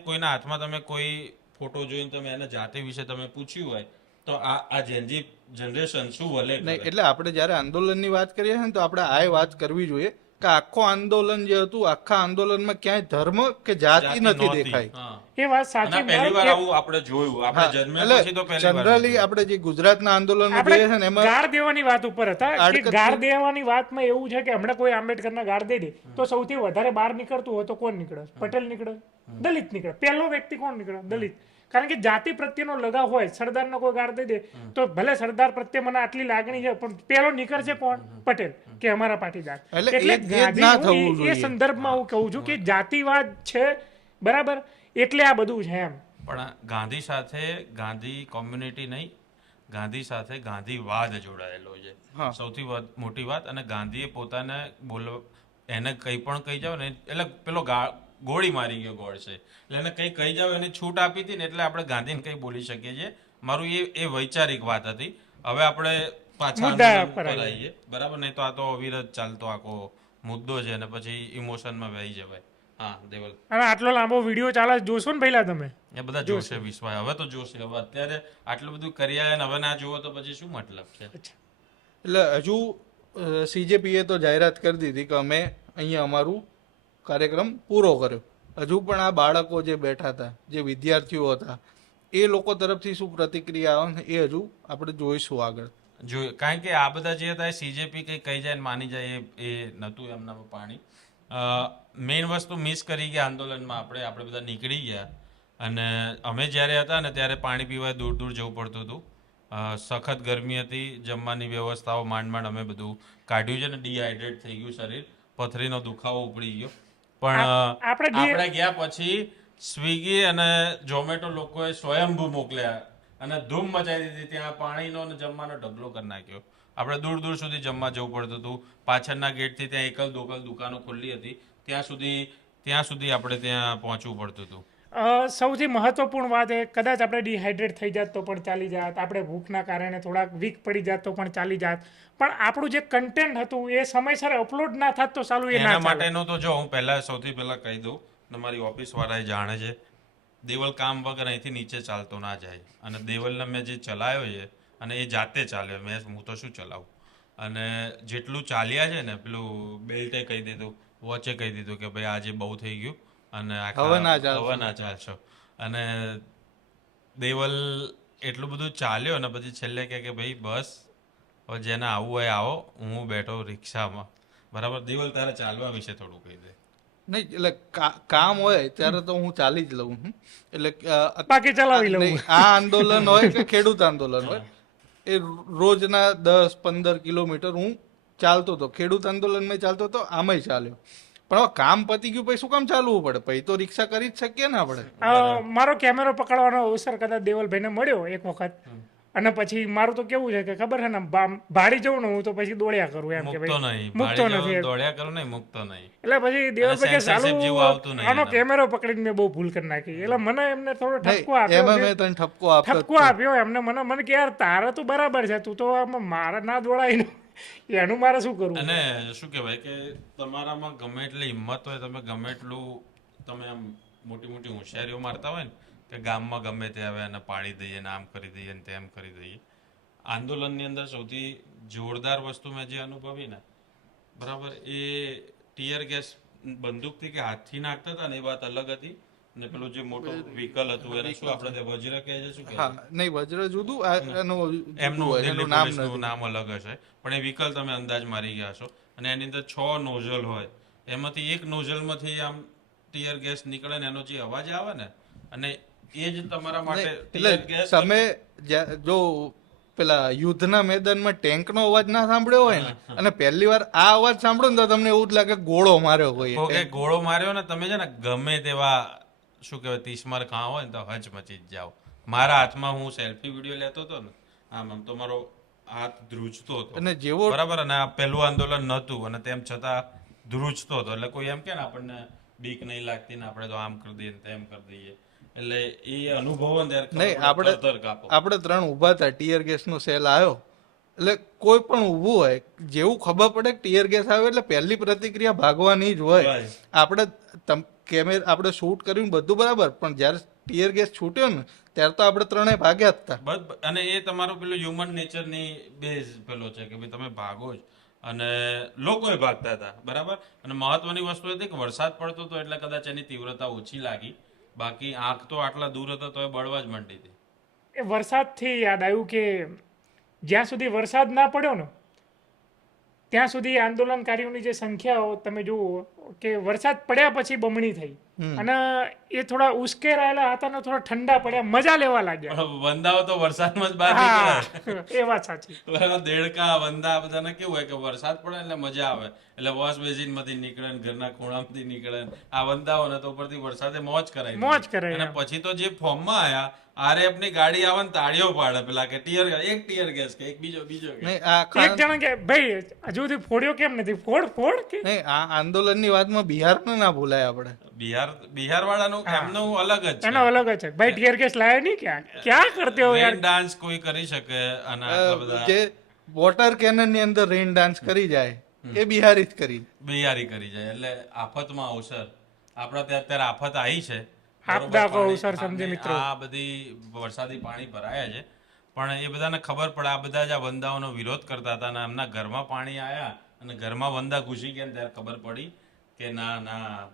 કોઈના હાથમાં તમે કોઈ ફોટો જોઈને તમે એને જાતિ વિશે તમે પૂછ્યું હોય તો આ જેનજી જનરેશન શું વલે કરે? નહીં, એટલે આપણે જ્યારે આંદોલનની વાત કરીએ છીએ ને તો આપણે આ વાત કરવી જોઈએ કે આખો આંદોલન જે હતું, આખા આંદોલનમાં ક્યાંય ધર્મ કે જાતિ નથી નહોતી. દેખાઈ. હા. એ વાત અને સાચી. પહેલી વાર મારું આવું આપણે જોયું. આપણે જન્મ્યા પછી તો પહેલી વાર જનરલી આપણે જે ગુજરાતના આંદોલન જોઈએ છે ને આપણે એમાં ગાળ દેવાની વાત ઉપર હતા કે આડકતરી- ગાળ દેવાની વાતમાં એવું છે કે હમણાં કોઈ આંબેડકરના ગાળ દે દે તો સૌથી વધારે બહાર નીકળતું હોય તો કોણ નીકળે? પટેલ નીકળે, દલિત નીકળે. પહેલો વ્યક્તિ કોણ નીકળે? દલિત. કારણ કે જાતિ પ્રત્યેનો લગાવ હોય. સરદારનો કોઈ ગાળ દઈ દે તો ભલે સરદાર પ્રત્યે મને આટલી લાગણી છે, પણ પહેલો નીકળશે કોણ? પટેલ, કે અમારા પાટીદાર. એટલે એટલે એ જ ના ગાંધી થવું હું એ જોઈએ. સંદર્ભમાં હું કહું છું કે જાતિવાદ છે, બરાબર, એટલે આ બધું છે એમ. પણ ગાંધી સાથે ગાંધી કોમ્યુનિટી નહીં, ગાંધી સાથે ગાંધીવાદ જોડાયેલો છે. હા. સૌથી મોટી વાત. અને ગાંધીએ પોતાને એને કંઈ પણ કહી જાવ ને, એટલે પેલો ગોળી મારી ગયો ગોળ છે, એટલે એને કંઈ કહી જાવ એને છૂટ આપી હતી ને, એટલે આપણે ગાંધીને કંઈ બોલી શકીએ છીએ. મારું એ વૈચારિક વાત હતી. હવે આપણે પાછા મુદ્દા આંદોલન પર પર આવીએ, બરાબર? નહીં તો આ તો અવિરત ચાલતો આખો મુદ્દો છે, અને પછી ઇમોશનમાં વહી જવાય. હા, દેવલ, અને આટલો લાંબો વિડીયો ચાલે જોશો ને પહેલા તમે. એ બધા જોશે વિશ્વાસ. હવે તો જોશે. હવે અત્યારે આટલું બધું કરી આવ્યા ને હવે ના જુઓ તો પછી શું મતલબ છે? એટલે હજુ સીજેપીએ તો જાહેરાત કરી દીધી કે અમે અહીંયા અમારું કાર્યક્રમ પૂરો કર્યો. હજુ પણ આ બાળકો જે બેઠા હતા, જે વિદ્યાર્થીઓ હતા, એ લોકો તરફથી શું પ્રતિક્રિયા આવે ને એ હજુ આપણે જોઈશું આગળ. કારણ કે આ બધા જે હતા સીજેપી કંઈ કહી જાય ને માની જાય એ નહોતું એમનામાં પાણી. મેઇન વસ્તુ મિસ કરી ગયા આંદોલનમાં. આપણે બધા નીકળી ગયા, અને અમે જ્યારે હતા ને ત્યારે પાણી પીવા દૂર દૂર જવું પડતું હતું. સખત ગરમી હતી, જમવાની વ્યવસ્થાઓ માંડ અમે બધું કાઢ્યું છે ને, ડિહાઇડ્રેટ થઈ ગયું શરીર, પથરીનો દુખાવો ઉપડી ગયો. પણ આપણે ગયા પછી સ્વિગી અને ઝોમેટો લોકોએ સ્વયંભૂ મોકલ્યા અને ધૂમ મચાવી દીધી. ત્યાં પાણીનો અને જમવાનો ઢગલો કરી નાખ્યો. આપણે દૂર દૂર સુધી જમવા જવું પડતું હતું. પાછળના ગેટથી ત્યાં એકલ દોકલ દુકાનો ખુલ્લી હતી, ત્યાં સુધી આપણે ત્યાં પહોંચવું પડતું હતું. સૌથી મહત્વપૂર્ણ વાત એ કદાચ આપણે ડિહાઇડ્રેટ થઈ જાત તો પણ ચાલી જાત, આપણે ભૂખના કારણે થોડાક વીક પડી જાત તો પણ ચાલી જાત, પણ આપણું જે કન્ટેન્ટ હતું એ સમયસર અપલોડ ના થાત તો સારું એ ના એના ચાલે. માટેનું તો જો હું સૌથી પહેલા કહી દઉં, તમારી ઓફિસ વાળા જાણે છે, દેવલ કામ વગર અહીંથી નીચે ચાલતો ના જાય. અને દેવલને મેં જે ચલાવ્યો છે અને એ જાતે ચાલ્યો, હું તો શું ચલાવું. અને જેટલું ચાલ્યા છે ને, પેલું બેલ્ટે કહી દીધું, વોચે કહી દીધું કે ભાઈ આજે બહુ થઈ ગયું અને હવે ના ચાલશો. હવે ના ચાલશો. અને દેવલ એટલું બધું ચાલ્યો ને પછી છેલ્લે કે ભાઈ બસ હવે જેને આવવું હોય આવો, હું બેઠો રિક્ષામાં. બરાબર. દેવલ તારે ચાલવા વિશે થોડું કહી દે. નહીં એટલે કામ હોય ત્યારે તો હું ચાલી જ લઉં છું. એટલે બાકી ચલાવી લઉં. નહીં, આ આંદોલન હોય કે ખેડૂત આંદોલન હોય, એ રોજના 10-15 કિલોમીટર હું ચાલતો હતો. ખેડૂત આંદોલનમાં ચાલતો હતો, આમાંય ચાલ્યો. પણ હવે કામ પતી ગયું, પછી શું કામ ચાલવું પડે? પછી તો રિક્ષા કરી જ શકીએ ને આપણે. મારો કેમેરો પકડવાનો અવસર કદાચ દેવલભાઈને મળ્યો એક વખત, અને પછી મારું તો કેવું છે કે ખબર છે ને, ભાડી જવું ને હું તો પછી દોડ્યા કરું એમ કે મૂકતો ભાઈ નહીં, મૂકતો ભાડી નથી. જવાનું દોડ્યા કરું નહીં, મૂકતો નહીં. એટલે પછી દેવલભાઈ કે censorship જેવું આવતું સાલું નહીં આનો એના. કેમેરો પકડીને મેં બહુ ભૂલ કરી નાખી. એટલે મને એમને થોડો ઠપકો નહીં, આપ્યો એમાં કે- મેં તને ઠપકો આપ્યો જ ઠપકો તો. આપ્યો એમને મને કે યાર તારે તો બરાબર છે, તું તો આમાં મારે ના દોડાય ને એનું મારે શું કરવું. અને શું કહેવાય કે તમારામાં ગમે એટલી હિંમત હોય, તમે ગમે એટલું તમે આમ મોટી મોટી હોશિયારીઓ મારતા હોય ને કે ગામમાં ગમે તે આવે અને પાડી દઈએ ને આમ કરી દઈએ ને તેમ કરી દઈએ. આંદોલનની અંદર સૌથી જોરદાર વસ્તુ મેં જે અનુભવી ને, બરાબર, એ ટીયર ગેસ બંદૂકથી કે હાથથી નાખતા હતા ને એ વાત અલગ હતી. ને પેલું જે મોટું વ્હીકલ હતું એને શું આપણે ત્યાં વજ્ર કહે છે, શું કહે છે? હા, નહીં, વજ્ર જુદું, એનું જુદું એમનું હોય, દિલ્હી એનું નામ પોલીસનું નથી. નામ અલગ હશે, પણ એ વ્હીકલ તમે અંદાજ મારી ગયા છો. અને એની અંદર 6 નોઝલ હોય, એમાંથી એક નોઝલમાંથી આમ ટીયર ગેસ નીકળે ને એનો જે અવાજ આવે ને, અને એ જ તમારા માટે ટીયર એટલે ગેસ. તમે જો પેલા યુદ્ધના મેદાનમાં ટેન્કનો અવાજ ના સાંભળ્યો હોય ને, અને પહેલી વાર આ અવાજ સાંભળો ને તો તમને એવું જ લાગે ગોળો માર્યો હોય. કે ગોળો માર્યો ને, તમે છે ને ગમે તેવા શું કહેવાય તીસમાર ખાં હોય ને તો હચ મચી જ જાઓ. મારા હાથમાં હું સેલ્ફી વિડીયો લેતો હતો ને, આમ તો મારો હાથ ધ્રુજતો હતો. અને જેવો બરાબર. અને આ પહેલું આંદોલન નહોતું અને તેમ છતાં ધ્રુજતો હતો. એટલે કોઈ એમ કે ને આપણને બીક નહીં લાગતી ને આપણે તો આમ કરી દઈએ ને તેમ કરી દઈએ. એટલે એ અનુભવો ને નહીં, ત્યારે આપણે કાપો. આપણે 3 ઊભા હતા, ટીયર ગેસ નો સેલ આવ્યો એટલે કોઈ પણ ઊભું હોય, જેવું ખબર પડે કે ટીયર ગેસ આવે એટલે પહેલી પ્રતિક્રિયા ભાગવાની જ હોય. ભાઈ. આપણે આપણે શૂટ કર્યું બધું બરાબર, પણ જ્યારે ટીયર ગેસ છૂટ્યો ને ત્યારે તો આપણે 3 ભાગ્યા જ હતા. અને એ તમારું પેલું હ્યુમન નેચરની બેઝ પેલો છે કે ભાઈ તમે ભાગો જ. અને લોકોએ ભાગતા હતા. બરાબર. અને મહત્વની વસ્તુ હતી કે વરસાદ પડતો હતો એટલે કદાચ એની તીવ્રતા ઓછી લાગી. બાકી આંખ તો આટલા દૂર હતો તો એ બળવા જ માંડી હતી. એ વરસાદથી યાદ આવ્યું કે જ્યાં સુધી વરસાદ ના પડ્યો ને ત્યાં સુધી આંદોલનકારીઓની જે સંખ્યાઓ તમે જુઓ કે વરસાદ પડ્યા પછી બમણી થઈ. અને એ થોડા ઉશ્કેરાયેલા હતા ને થોડા ઠંડા પડ્યા, મજા લેવા લાગ્યા. પણ વંદાઓ તો વરસાદમાં જ બહાર નીકળે. હા, એ વાત સાચી. બરાબર. દેડકા વંદા બધાને કેવું હોય કે વરસાદ પડે એટલે મજા આવે એટલે વોશ બેસિન માંથી નીકળે ને ઘરના ખૂણામાંથી નીકળે. આ વંદાઓ ને તો ઉપરથી વરસાદે મોજ કરાવી દીધી. મોજ કરાવી. અને પછી તો જે ફોર્મમાં આયા આરએફ ની ગાડી આવે ને તાળીઓ પાડે પેલા કે એક ટીયર ગેસ કે એક બીજો કે નહીં, આ એક જણા કે ભાઈ હજુ સુધી ફોડ્યો કેમ નથી, ફોડ કે નહીં, આ આંદોલનની વાતમાં બિહારને ના ભૂલાય આપણે. બિહાર વાળાનું એમનું અલગ જ એનો છે. અલગ જ છે ભાઈ. ટીયર ગેસ લાયા નહીં ક્યાં કરતે હો યાર. રેન ડાન્સ કોઈ કરી શકે અને આટલા બધા જે વોટર કેનન ની અંદર રેન ડાન્સ કરી જાય એ બિહારી જ કરી. બિહારી કરી જાય એટલે આફતમાં અવસર. આપણા ત્યાં અત્યારે આફત આવી છે. આપદા કો બરોબર, અવસર સમજે મિત્રો. આ બધી વરસાદી પાણી ભરાયા છે પણ એ બધાને ખબર પડે આ બધા જ આ વંદાઓનો વિરોધ કરતા હતા અને એમના ઘરમાં પાણી આયા અને ઘરમાં વંદા ઘૂસી ગયા ને ત્યારે ખબર પડી કે ના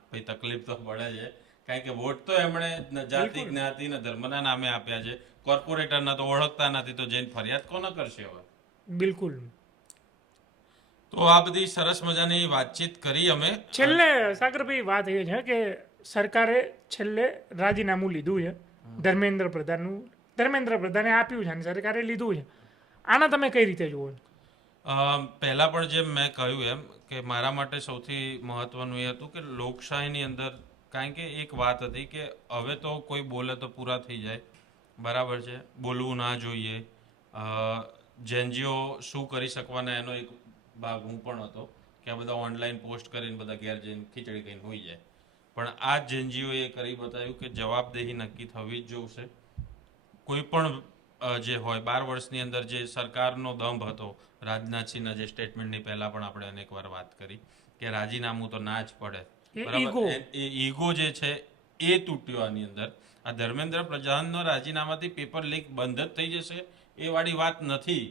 ભાઈ તકલીફ તો પડે છે. કારણ કે વોટ તો એમણે જાતિ જ્ઞાતિ ને ધર્મના નામે આપ્યા છે. કોર્પોરેટરના તો ઓળખતા નથી તો જઈને ફરિયાદ કોને કરશે હવે. બિલકુલ. તો આ બધી સરસ મજાની વાતચીત કરી અમે. છેલ્લે સાગરભાઈ વાત એ છે કે સરકારે છેલ્લે રાજીનામું લીધું છે ધર્મેન્દ્ર પ્રધાનનું. ધર્મેન્દ્ર પ્રધાને આપ્યું છે અને સરકારે લીધું છે. આના તમે કઈ રીતે જુઓ છો? પહેલા પણ જેમ મેં કહ્યું એમ કે મારા માટે સૌથી મહત્વનું એ હતું કે લોકશાહીની અંદર કારણ કે એક વાત હતી કે હવે તો કોઈ બોલે તો પૂરા થઈ જાય. બરાબર છે. બોલવું ના જોઈએ. જેનજીઓ શું કરી શકવાના એનો એક ભાગ હું પણ હતો કે આ બધા ઓનલાઈન પોસ્ટ કરીને બધા ઘેર જઈને ખીચડી કહીને હોઈ જાય. પણ આ જ જેનજીઓએ કરી બતાવ્યું કે જવાબદેહી નક્કી થવી જ જોશે. કોઈ પણ જે હોય 12 વર્ષની અંદર જે સરકારનો દંભ હતો, રાજનાથસિંહના જે સ્ટેટમેન્ટની પહેલા પણ આપણે અનેકવાર વાત કરી કે રાજીનામું તો ના જ પડે, બરાબર. એ ઈગો જે છે એ તૂટ્યો આની અંદર. આ ધર્મેન્દ્ર પ્રધાનનો રાજીનામાથી પેપર લીક બંધ જ થઈ જશે એ વાળી વાત નથી,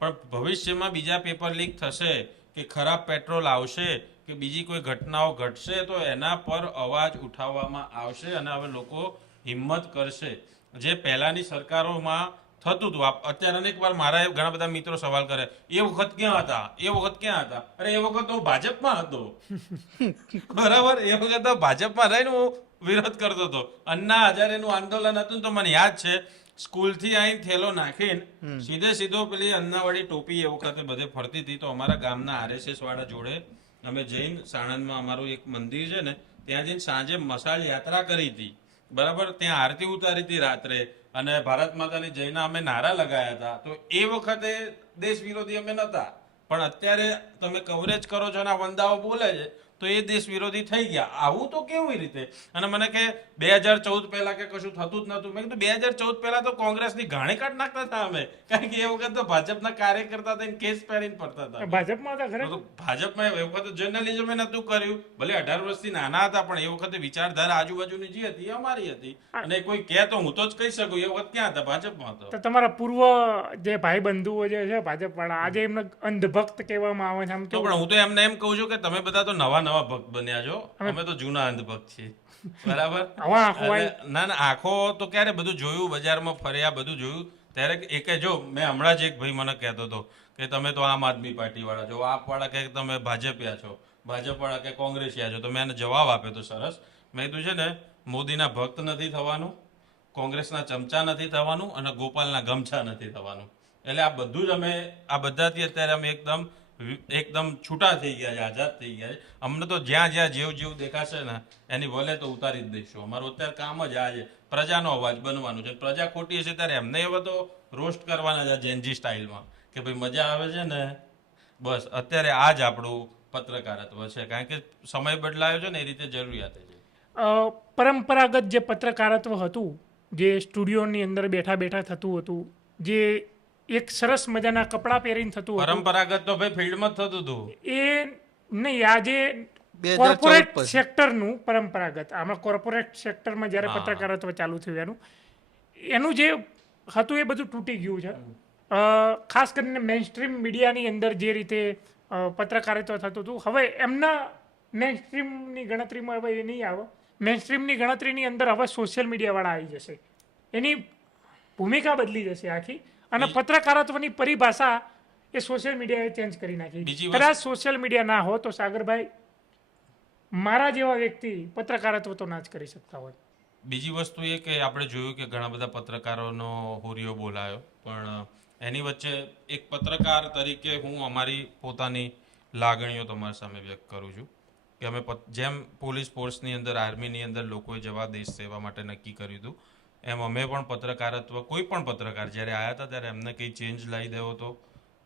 પણ ભવિષ્યમાં બીજા પેપર લીક થશે કે ખરાબ પેટ્રોલ આવશે કે બીજી કોઈ ઘટનાઓ ઘટશે તો એના પર અવાજ ઉઠાવવામાં આવશે અને હવે લોકો હિંમત કરશે. જે પહેલાની સરકારોમાં થતું હતું, અત્યારે અનેક વાર મારા ઘણા બધા મિત્રો સવાલ કરે એ વખત ક્યાં હતા, એ વખત ક્યાં હતા. અરે એ વખત હું ભાજપમાં હતો, બરાબર. એ વખત ભાજપમાં રહીને હું વિરોધ કરતો હતો. અન્ના હજારેનું આંદોલન હતું ને તો મને યાદ છે, સ્કૂલથી આવીને થેલો નાખીને સીધો પેલી અન્નાવાળી ટોપી એ વખતે બધે ફરતી હતી. તો અમારા ગામના RSS વાળા જોડે અમે જઈને સાણંદમાં અમારું એક મંદિર છે ને ત્યાં જઈને સાંજે મશાલ યાત્રા કરી હતી, બરાબર. ત્યાં આરતી ઉતારી હતી રાત્રે અને ભારત માતાની જયના અમે નારા લગાયા હતા. તો એ વખતે દેશ વિરોધી અમે નહોતા, પણ અત્યારે તમે કવરેજ કરો છો અને વંદાઓ બોલે છે તો એ દેશ વિરોધી થઈ ગયા. આવું તો કેવી રીતે? અને મને કે 2014 પહેલા કે કશું થતું જ નતું. મેં કીધું 2014 પહેલા તો કોંગ્રેસની ઘાણી કાઢ નાખતા હતા અમે, કારણ કે એ વખત તો ભાજપના કાર્યકર્તા થઈને કેસ પહેરીને ફરતા હતા. ભાજપમાં હતા ખરેખર? ભાજપમાં એ વખતે જર્નલિઝમ એ નતું કર્યું. ભલે 18 વર્ષથી નાના હતા પણ એ વખતે વિચારધારા આજુબાજુની જે હતી એ અમારી હતી. અને કોઈ કહે તો હું તો જ કહી શકું એ વખત ક્યાં હતા, ભાજપમાં હતો. તો તમારા પૂર્વ જે ભાઈ બંધુઓ જે છે ભાજપ વાળા આજે એમને અંધભક્ત કહેવામાં આવે છે, આમ તો પણ હું તો એમને એમ કહું છું કે તમે બધા તો નવા ભક્ત બન્યા છો, અમે તો જૂના અંધભક્ત છીએ, બરાબર. ના આંખો તો ક્યારે બધું જોયું, બજારમાં ફર્યા, બધું જોયું ત્યારે એકે જો મેં હમણાં જ એક ભાઈ મને કહેતો હતો કે તમે તો આમ આદમી પાર્ટી વાળા છો, આપ વાળા કે તમે ભાજપિયા છો, ભાજપ વાળા કે કોંગ્રેસિયા છો. તો મેં એને જવાબ આપ્યો તો સરસ. મેં કીધું છે ને, મોદીના ભક્ત નથી થવાનું, કોંગ્રેસના ચમચા નથી થવાનું અને ગોપાલના ગમછા નથી થવાનું. એટલે આ બધું જ અમે આ બધાથી અત્યારે અમે એકદમ છૂટા થઈ ગયા છે, આઝાદ થઈ ગયા છે. અમને તો જ્યાં જેવું દેખાશે ને એની વલે તો ઉતારી જ દઈશું. અમારું અત્યારે કામ જ આ છે, પ્રજાનો અવાજ બનવાનું છે. પ્રજા ખોટી હશે ત્યારે એમને હવે તો રોસ્ટ કરવાના છે જેનજી સ્ટાઇલમાં કે ભાઈ મજા આવે છે ને. બસ અત્યારે આ જ આપણું પત્રકારત્વ છે, કારણ કે સમય બદલાયો છે ને એ રીતે જરૂરિયાત છે. પરંપરાગત જે પત્રકારત્વ હતું, જે સ્ટુડિયોની અંદર બેઠા બેઠા થતું હતું, જે એક સરસ મજાના કપડાં પહેરીને થતું હતું, પરંપરાગત તો ભાઈ ફિલ્ડમાં જ થતું હતું. એ નહીં, આજે કોર્પોરેટ સેક્ટરનું પરંપરાગત, આમાં કોર્પોરેટ સેક્ટરમાં જ્યારે પત્રકારત્વ ચાલુ થયું એનું જે હતું એ બધું તૂટી ગયું છે. ખાસ કરીને મેઇનસ્ટ્રીમ મીડિયાની અંદર જે રીતે પત્રકારિત્વ થતું હતું, હવે એમના મેઇનસ્ટ્રીમની ગણતરીમાં હવે એ નહીં આવે. મેઇનસ્ટ્રીમની ગણતરીની અંદર હવે સોશિયલ મીડિયાવાળા આવી જશે, એની ભૂમિકા બદલી જશે આખી. અને પત્રકારત્વની પરિભાષા એ સોશિયલ મીડિયાએ ચેન્જ કરી નાખી. કદાચ સોશિયલ મીડિયા ના હોય તો સાગરભાઈ મારા જેવા વ્યક્તિ પત્રકારત્વ તો ના જ કરી શકતા હોય. બીજી વસ્તુ એ કે આપણે જોયું કે ઘણા બધા પત્રકારોનો હોરિયો બોલાયો, પણ એની વચ્ચે એક પત્રકાર તરીકે હું અમારી પોતાની લાગણીઓ તમારી સામે વ્યક્ત કરું છું કે અમે જેમ પોલીસ ફોર્સની અંદર, આર્મીની અંદર લોકોએ જવા દેશ સેવા માટે નક્કી કર્યું હતું, એમ અમે પણ પત્રકારત્વ, કોઈ પણ પત્રકાર જ્યારે આવ્યા હતા ત્યારે એમને કંઈ ચેન્જ લાવી દેવો હતો,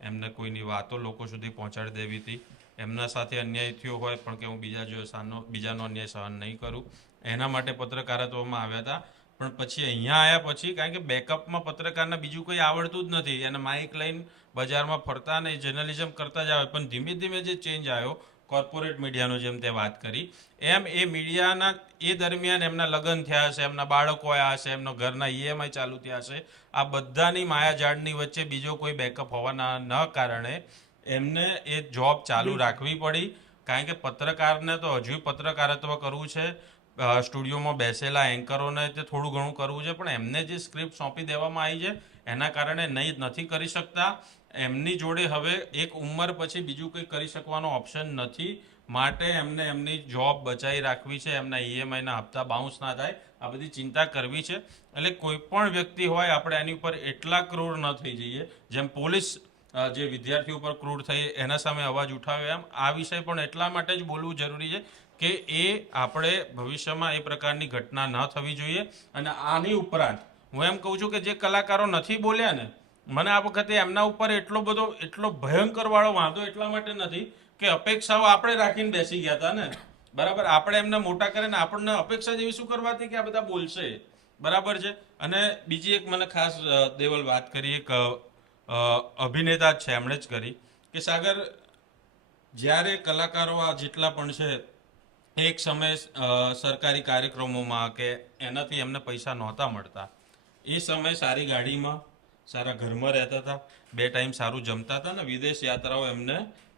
એમને કોઈની વાતો લોકો સુધી પહોંચાડી દેવી હતી. એમના સાથે અન્યાય થયો હોય પણ કે હું બીજાનો અન્યાય સહન નહીં કરું, એના માટે પત્રકારત્વમાં આવ્યા હતા. પણ પછી અહીંયા આવ્યા પછી, કારણ કે બેકઅપમાં પત્રકારને બીજું કંઈ આવડતું જ નથી, એને માઇક લઈને બજારમાં ફરતા ને જર્નલિઝમ કરતા જ આવે. પણ ધીમે ધીમે જે ચેન્જ આવ્યો કોર્પોરેટ મીડિયાનો, જેમ તે વાત કરી એમ, એ મીડિયાના એ દરમિયાન એમના લગ્ન થયા હશે, એમના બાળકો આવ્યા હશે, એમના ઘરના EMI ચાલુ થયા હશે. આ બધાની માયાજાળની વચ્ચે બીજો કોઈ બેકઅપ હોવાના ન કારણે એમને એ જોબ ચાલુ રાખવી પડી. કારણ કે પત્રકારને તો હજુ પત્રકારત્વ કરવું છે, સ્ટુડિયોમાં બેસેલા એન્કરોને તે થોડું ઘણું કરવું છે, પણ એમને જે સ્ક્રિપ્ટ સોંપી દેવામાં આવી છે એના કારણે નથી કરી શકતા. એમની જોડે હવે એક ઉંમર પછી બીજું કંઈ કરી શકવાનો ઓપ્શન નથી, માટે એમને એમની જોબ બચાવી રાખવી છે, એમના EMIના હપ્તા બાઉન્સ ના થાય, આ બધી ચિંતા કરવી છે. એટલે કોઈ પણ વ્યક્તિ હોય આપણે એની ઉપર એટલા ક્રૂર ન થઈ જઈએ જેમ પોલીસ જે વિદ્યાર્થીઓ પર ક્રૂર થઈ એના સામે અવાજ ઉઠાવ્યો, એમ આ વિષય પણ એટલા માટે જ બોલવું જરૂરી છે કે એ આપણે ભવિષ્યમાં એ પ્રકારની ઘટના ન થવી જોઈએ. અને આની ઉપરાંત હું એમ કહું છું કે જે કલાકારો નથી બોલ્યા ને, મને આ વખતે એમના ઉપર એટલો ભયંકર વાળો વાંધો એટલા માટે નથી કે અપેક્ષાઓ આપણે રાખીને બેસી ગયા હતા ને, બરાબર, આપણે એમને મોટા કરે ને આપણને અપેક્ષા જેવી શું કરવાથી કે આ બધા બોલશે, બરાબર છે. અને બીજી એક મને ખાસ દેવલ વાત કરી, એક અભિનેતા જ છે એમણે જ કરી કે સાગર, જ્યારે કલાકારો આ જેટલા પણ છે એક સમય સરકારી કાર્યક્રમોમાં કે એનાથી એમને પૈસા નહોતા મળતા, એ સમય સારી ગાડીમાં સારા ઘરમાં રહેતા હતા, 2 ટાઈમ સારું જમતા હતા ને વિદેશ યાત્રાઓ એમને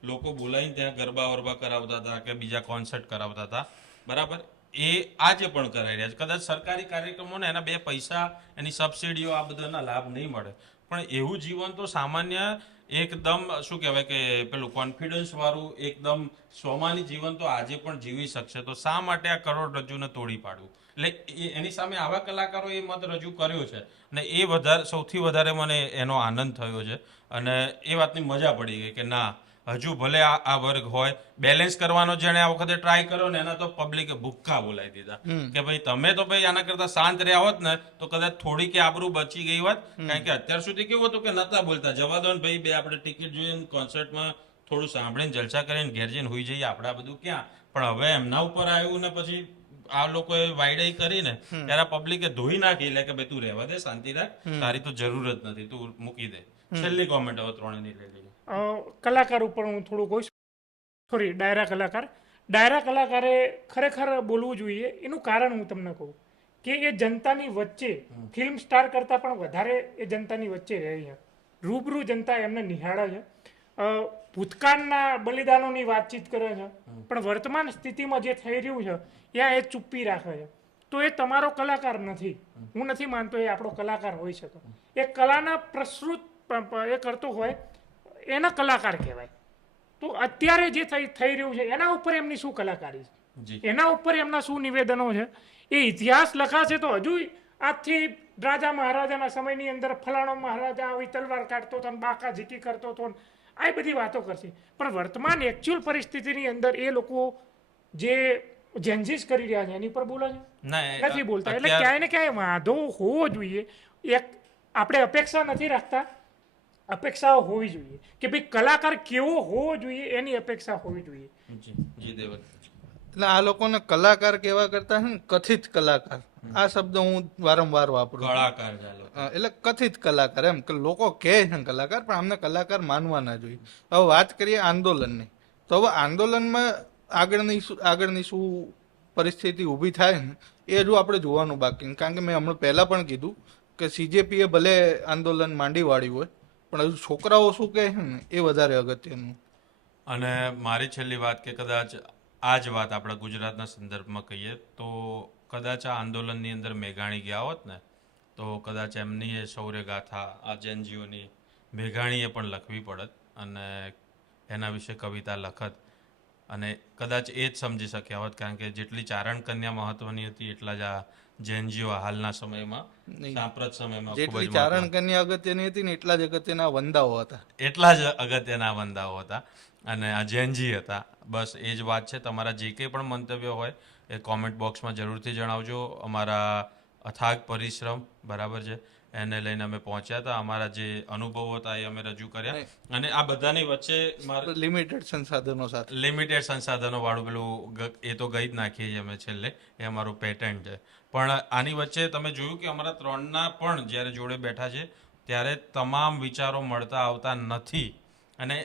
લોકો બોલાવીને ત્યાં ગરબા વરબા કરાવતા હતા કે બીજા કોન્સર્ટ કરાવતા હતા, બરાબર. એ આજે પણ કરાવી રહ્યા છે. કદાચ સરકારી કાર્યક્રમોને એના 2 પૈસા, એની સબસિડીઓ, આ બધાના લાભ નહીં મળે, પણ એવું જીવન તો સામાન્ય એકદમ શું કહેવાય કે પેલું કોન્ફિડન્સ વાળું એકદમ સ્વમાની જીવન તો આજે પણ જીવી શકશે. તો શા માટે આ કરોડરજ્જુને તોડી પાડવું? એટલે એની સામે આવા કલાકારો એ મત રજૂ કર્યો છે અને એ વધારે, સૌથી વધારે મને એનો આનંદ થયો છે અને એ વાતની મજા પડી ગઈ કે ના, હજુ ભલે આ વર્ગ હોય, બેલેન્સ કરવાનો જેણે આ વખતે ટ્રાય કર્યો ને એના તો પબ્લિકે ભૂક્કા બોલાવી દીધા કે ભાઈ તમે તો ભાઈ આના કરતા શાંત રહ્યા હોત ને તો કદાચ થોડી કે આબરૂ બચી ગઈ હોત. કારણ કે અત્યાર સુધી કેવું હતું કે નતા બોલતા, જવા દો ને ભાઈ, 2 આપણે ટિકિટ જોઈએ, કોન્સર્ટમાં થોડું સાંભળીને જલસા કરીને ઘેર જઈને હોઈ જઈએ, આપણે આ બધું ક્યાં. પણ હવે એમના ઉપર આવ્યું ને પછી આ લોકોએ વાયડાઈ કરીને ત્યારે પબ્લિકે ધોઈ નાખી, એટલે કે ભાઈ તું રહેવા દે, શાંતિ રાખ, તારી તો જરૂર જ નથી, તું મૂકી દે. છેલ્લી કોમેન્ટ હવે 3 ની લઈ લઈએ. કલાકાર ઉપર હું થોડું કહીશ. સોરી, ડાયરા કલાકારે ખરેખર બોલવું જોઈએ. એનું કારણ હું તમને કહું કે એ જનતાની વચ્ચે ફિલ્મ સ્ટાર કરતાં પણ વધારે એ જનતાની વચ્ચે રહે છે. રૂબરૂ જનતા એમને નિહાળે છે. ભૂતકાળના બલિદાનોની વાતચીત કરે છે, પણ વર્તમાન સ્થિતિમાં જે થઈ રહ્યું છે ત્યાં એ ચૂપ્પી રાખે છે. તો એ તમારો કલાકાર નથી. હું નથી માનતો એ આપણો કલાકાર હોઈ શકે. એ કલાના પ્રસૃત એ કરતો હોય એના કલાકાર કહેવાય. તો અત્યારે જે થઈ રહ્યું છે એના ઉપર એમની શું કલાકારી છે, એના ઉપર એમના શું નિવેદનો છે, એ ઇતિહાસ લખાશે તો હજુ આજથી રાજા મહારાજાના સમયની અંદર ફલાણો મહારાજા આવી તલવાર કાઢતો હતો, બાકા ઝીકી કરતો હતો, આ બધી વાતો કરશે. પણ વર્તમાન એકચ્યુઅલ પરિસ્થિતિની અંદર એ લોકો જે જેન્જીસ કરી રહ્યા છે એની પર બોલે છે, નથી બોલતા. એટલે ક્યાંય ને ક્યાંય વાંધો હોવો જોઈએ. એક આપણે અપેક્ષા નથી રાખતા, અપેક્ષાઓ હોવી જોઈએ કે ભાઈ કલાકાર કેવો હોવો જોઈએ, એની અપેક્ષા હોવી જોઈએ. એટલે આ લોકોને કલાકાર કેવા કરતા છે ને, કથિત કલાકાર, આ શબ્દ હું વારંવાર વાપરું. કલાકાર એટલે કથિત કલાકાર, એમ કે લોકો કહે છે કલાકાર, પણ આમને કલાકાર માનવા ના જોઈએ. હવે વાત કરીએ આંદોલનની, તો હવે આંદોલનમાં આગળની શું પરિસ્થિતિ ઊભી થાય ને એ હજુ આપણે જોવાનું બાકી. કારણ કે મેં હમણાં પહેલાં પણ કીધું કે CJP એ ભલે આંદોલન માંડી વાળ્યું હોય, પણ હજુ છોકરાઓ શું કહે છે ને એ વધારે અગત્યનું. અને મારી છેલ્લી વાત કે કદાચ આ જ વાત આપણા ગુજરાતના સંદર્ભમાં કહીએ તો કદાચ આ આંદોલનની અંદર મેઘાણી ગયા હોત ને તો કદાચ એમની એ શૌર્ય ગાથા આ જેનજીઓની મેઘાણીએ પણ લખવી પડત અને એના વિશે કવિતા લખત અને કદાચ એ જ સમજી શક્યા હોત. કારણ કે જેટલી ચારણ કન્યા મહત્વની હતી એટલા જ આ જેનજીઓ હાલના સમયમાં, સાંપ્રત સમયમાં જેટલી ચારણ કન્યા અગત્યની હતી ને એટલા જ અગત્યના વંદાઓ હતા, એટલા જ અગત્યના વંદાઓ હતા અને આ જેનજી હતા. બસ એ જ વાત છે. તમારા જે કંઈ પણ મંતવ્ય હોય એ કોમેન્ટ બોક્સમાં જરૂરથી જણાવજો. અમારા અથાગ પરિશ્રમ, બરાબર છે, એને લઈને અમે પહોંચ્યા હતા. અમારા જે અનુભવો હતા એ અમે રજૂ કર્યા અને આ બધાની વચ્ચે લિમિટેડ સંસાધનો સાથે, લિમિટેડ સંસાધનો વાળું પેલું એ તો ગઈ જ નાખીએ છીએ અમે છેલ્લે, એ અમારું પેટન્ટ છે. પણ આની વચ્ચે તમે જોયું કે અમારા 3ના પણ જ્યારે જોડે બેઠા છે ત્યારે તમામ વિચારો મળતા આવતા નથી અને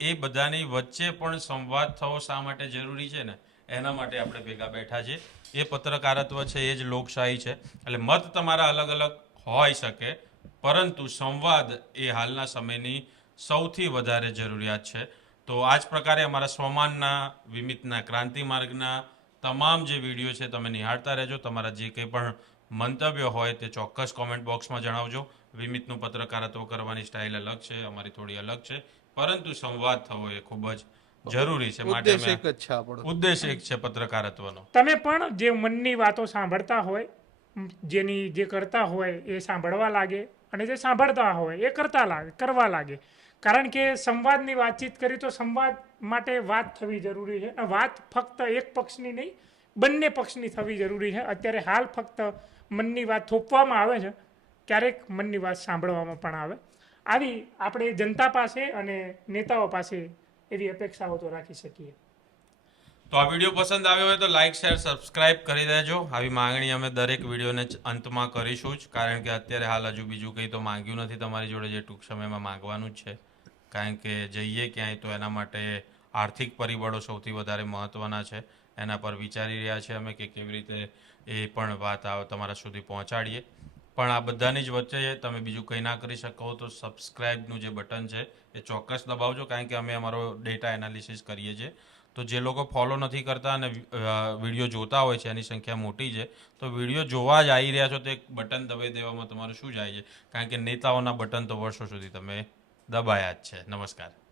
એ બધાની વચ્ચે પણ સંવાદ થવો શા માટે જરૂરી છે ને એના માટે આપણે ભેગા બેઠા છીએ. એ પત્રકારત્વ છે, એ જ લોકશાહી છે. એટલે મત તમારા અલગ અલગ હોઈ શકે પરંતુ સંવાદ એ હાલના સમયની સૌથી વધારે જરૂરિયાત છે. તો આ જ પ્રકારે અમારા સ્વમાનના, વિમિતના, ક્રાંતિ માર્ગના તમામ જે વિડીયો છે તમે નિહાળતા રહેજો. તમારા જે કંઈ પણ મંતવ્ય હોય તે ચોક્કસ કોમેન્ટ બોક્સમાં જણાવજો. વિમિતનું પત્રકારત્વ કરવાની સ્ટાઇલ અલગ છે, અમારી થોડી અલગ છે, પરંતુ સંવાદ થવો એ ખૂબ જ જરૂરી છે. માટે ઉદ્દેશ એક છે પત્રકારત્વનો. તમે પણ જે મનની વાતો સાંભળતા હોય, જેની જે કરતા હોય એ સાંભળવા લાગે અને જે સાંભળતા હોય એ કરવા લાગે. કારણ કે સંવાદની વાતચીત કરી તો સંવાદ માટે વાત થવી જરૂરી છે. વાત ફક્ત એક પક્ષની નહીં, બંને પક્ષની થવી જરૂરી છે. અત્યારે હાલ ફક્ત મનની વાત થોપવામાં આવે છે, ક્યારેક મનની વાત સાંભળવામાં પણ આવે. આવી આપણે જનતા પાસે અને નેતાઓ પાસે એવી અપેક્ષાઓ તો રાખી શકીએ. તો આ વિડીયો પસંદ આવ્યો હોય તો લાઇક શેર સબસ્ક્રાઇબ કરી દેજો. આવી માંગણી અમે દરેક વિડીયોને અંતમાં કરીશું જ, કારણ કે અત્યારે હાલ હજુ બીજું કંઈ તો માંગ્યું નથી તમારી જોડે, જે ટૂંક સમયમાં માંગવાનું જ છે. કારણ કે જઈએ ક્યાંય તો એના માટે આર્થિક પરિબળો સૌથી વધારે મહત્ત્વના છે. એના પર વિચારી રહ્યા છે અમે કે કેવી રીતે એ પણ વાત તમારા સુધી પહોંચાડીએ. પણ આ બધાની જ વચ્ચે તમે બીજું કંઈ ના કરી શકો તો સબસ્ક્રાઇબનું જે બટન છે એ ચોક્કસ દબાવજો, કારણ કે અમે અમારો ડેટા એનાલિસિસ કરીએ છીએ. તો જે લોકો ફોલો નથી કરતા અને વિડીયો જોતા હોય છે એની સંખ્યા મોટી છે, તો વિડીયો જોવા જ આવી રહ્યા છો તો એક બટન દબાવી દેવામાં તમારું શું જાય છે, કારણ કે નેતાઓના બટન તો વર્ષો સુધી તમે દબાયા જ છે. નમસ્કાર.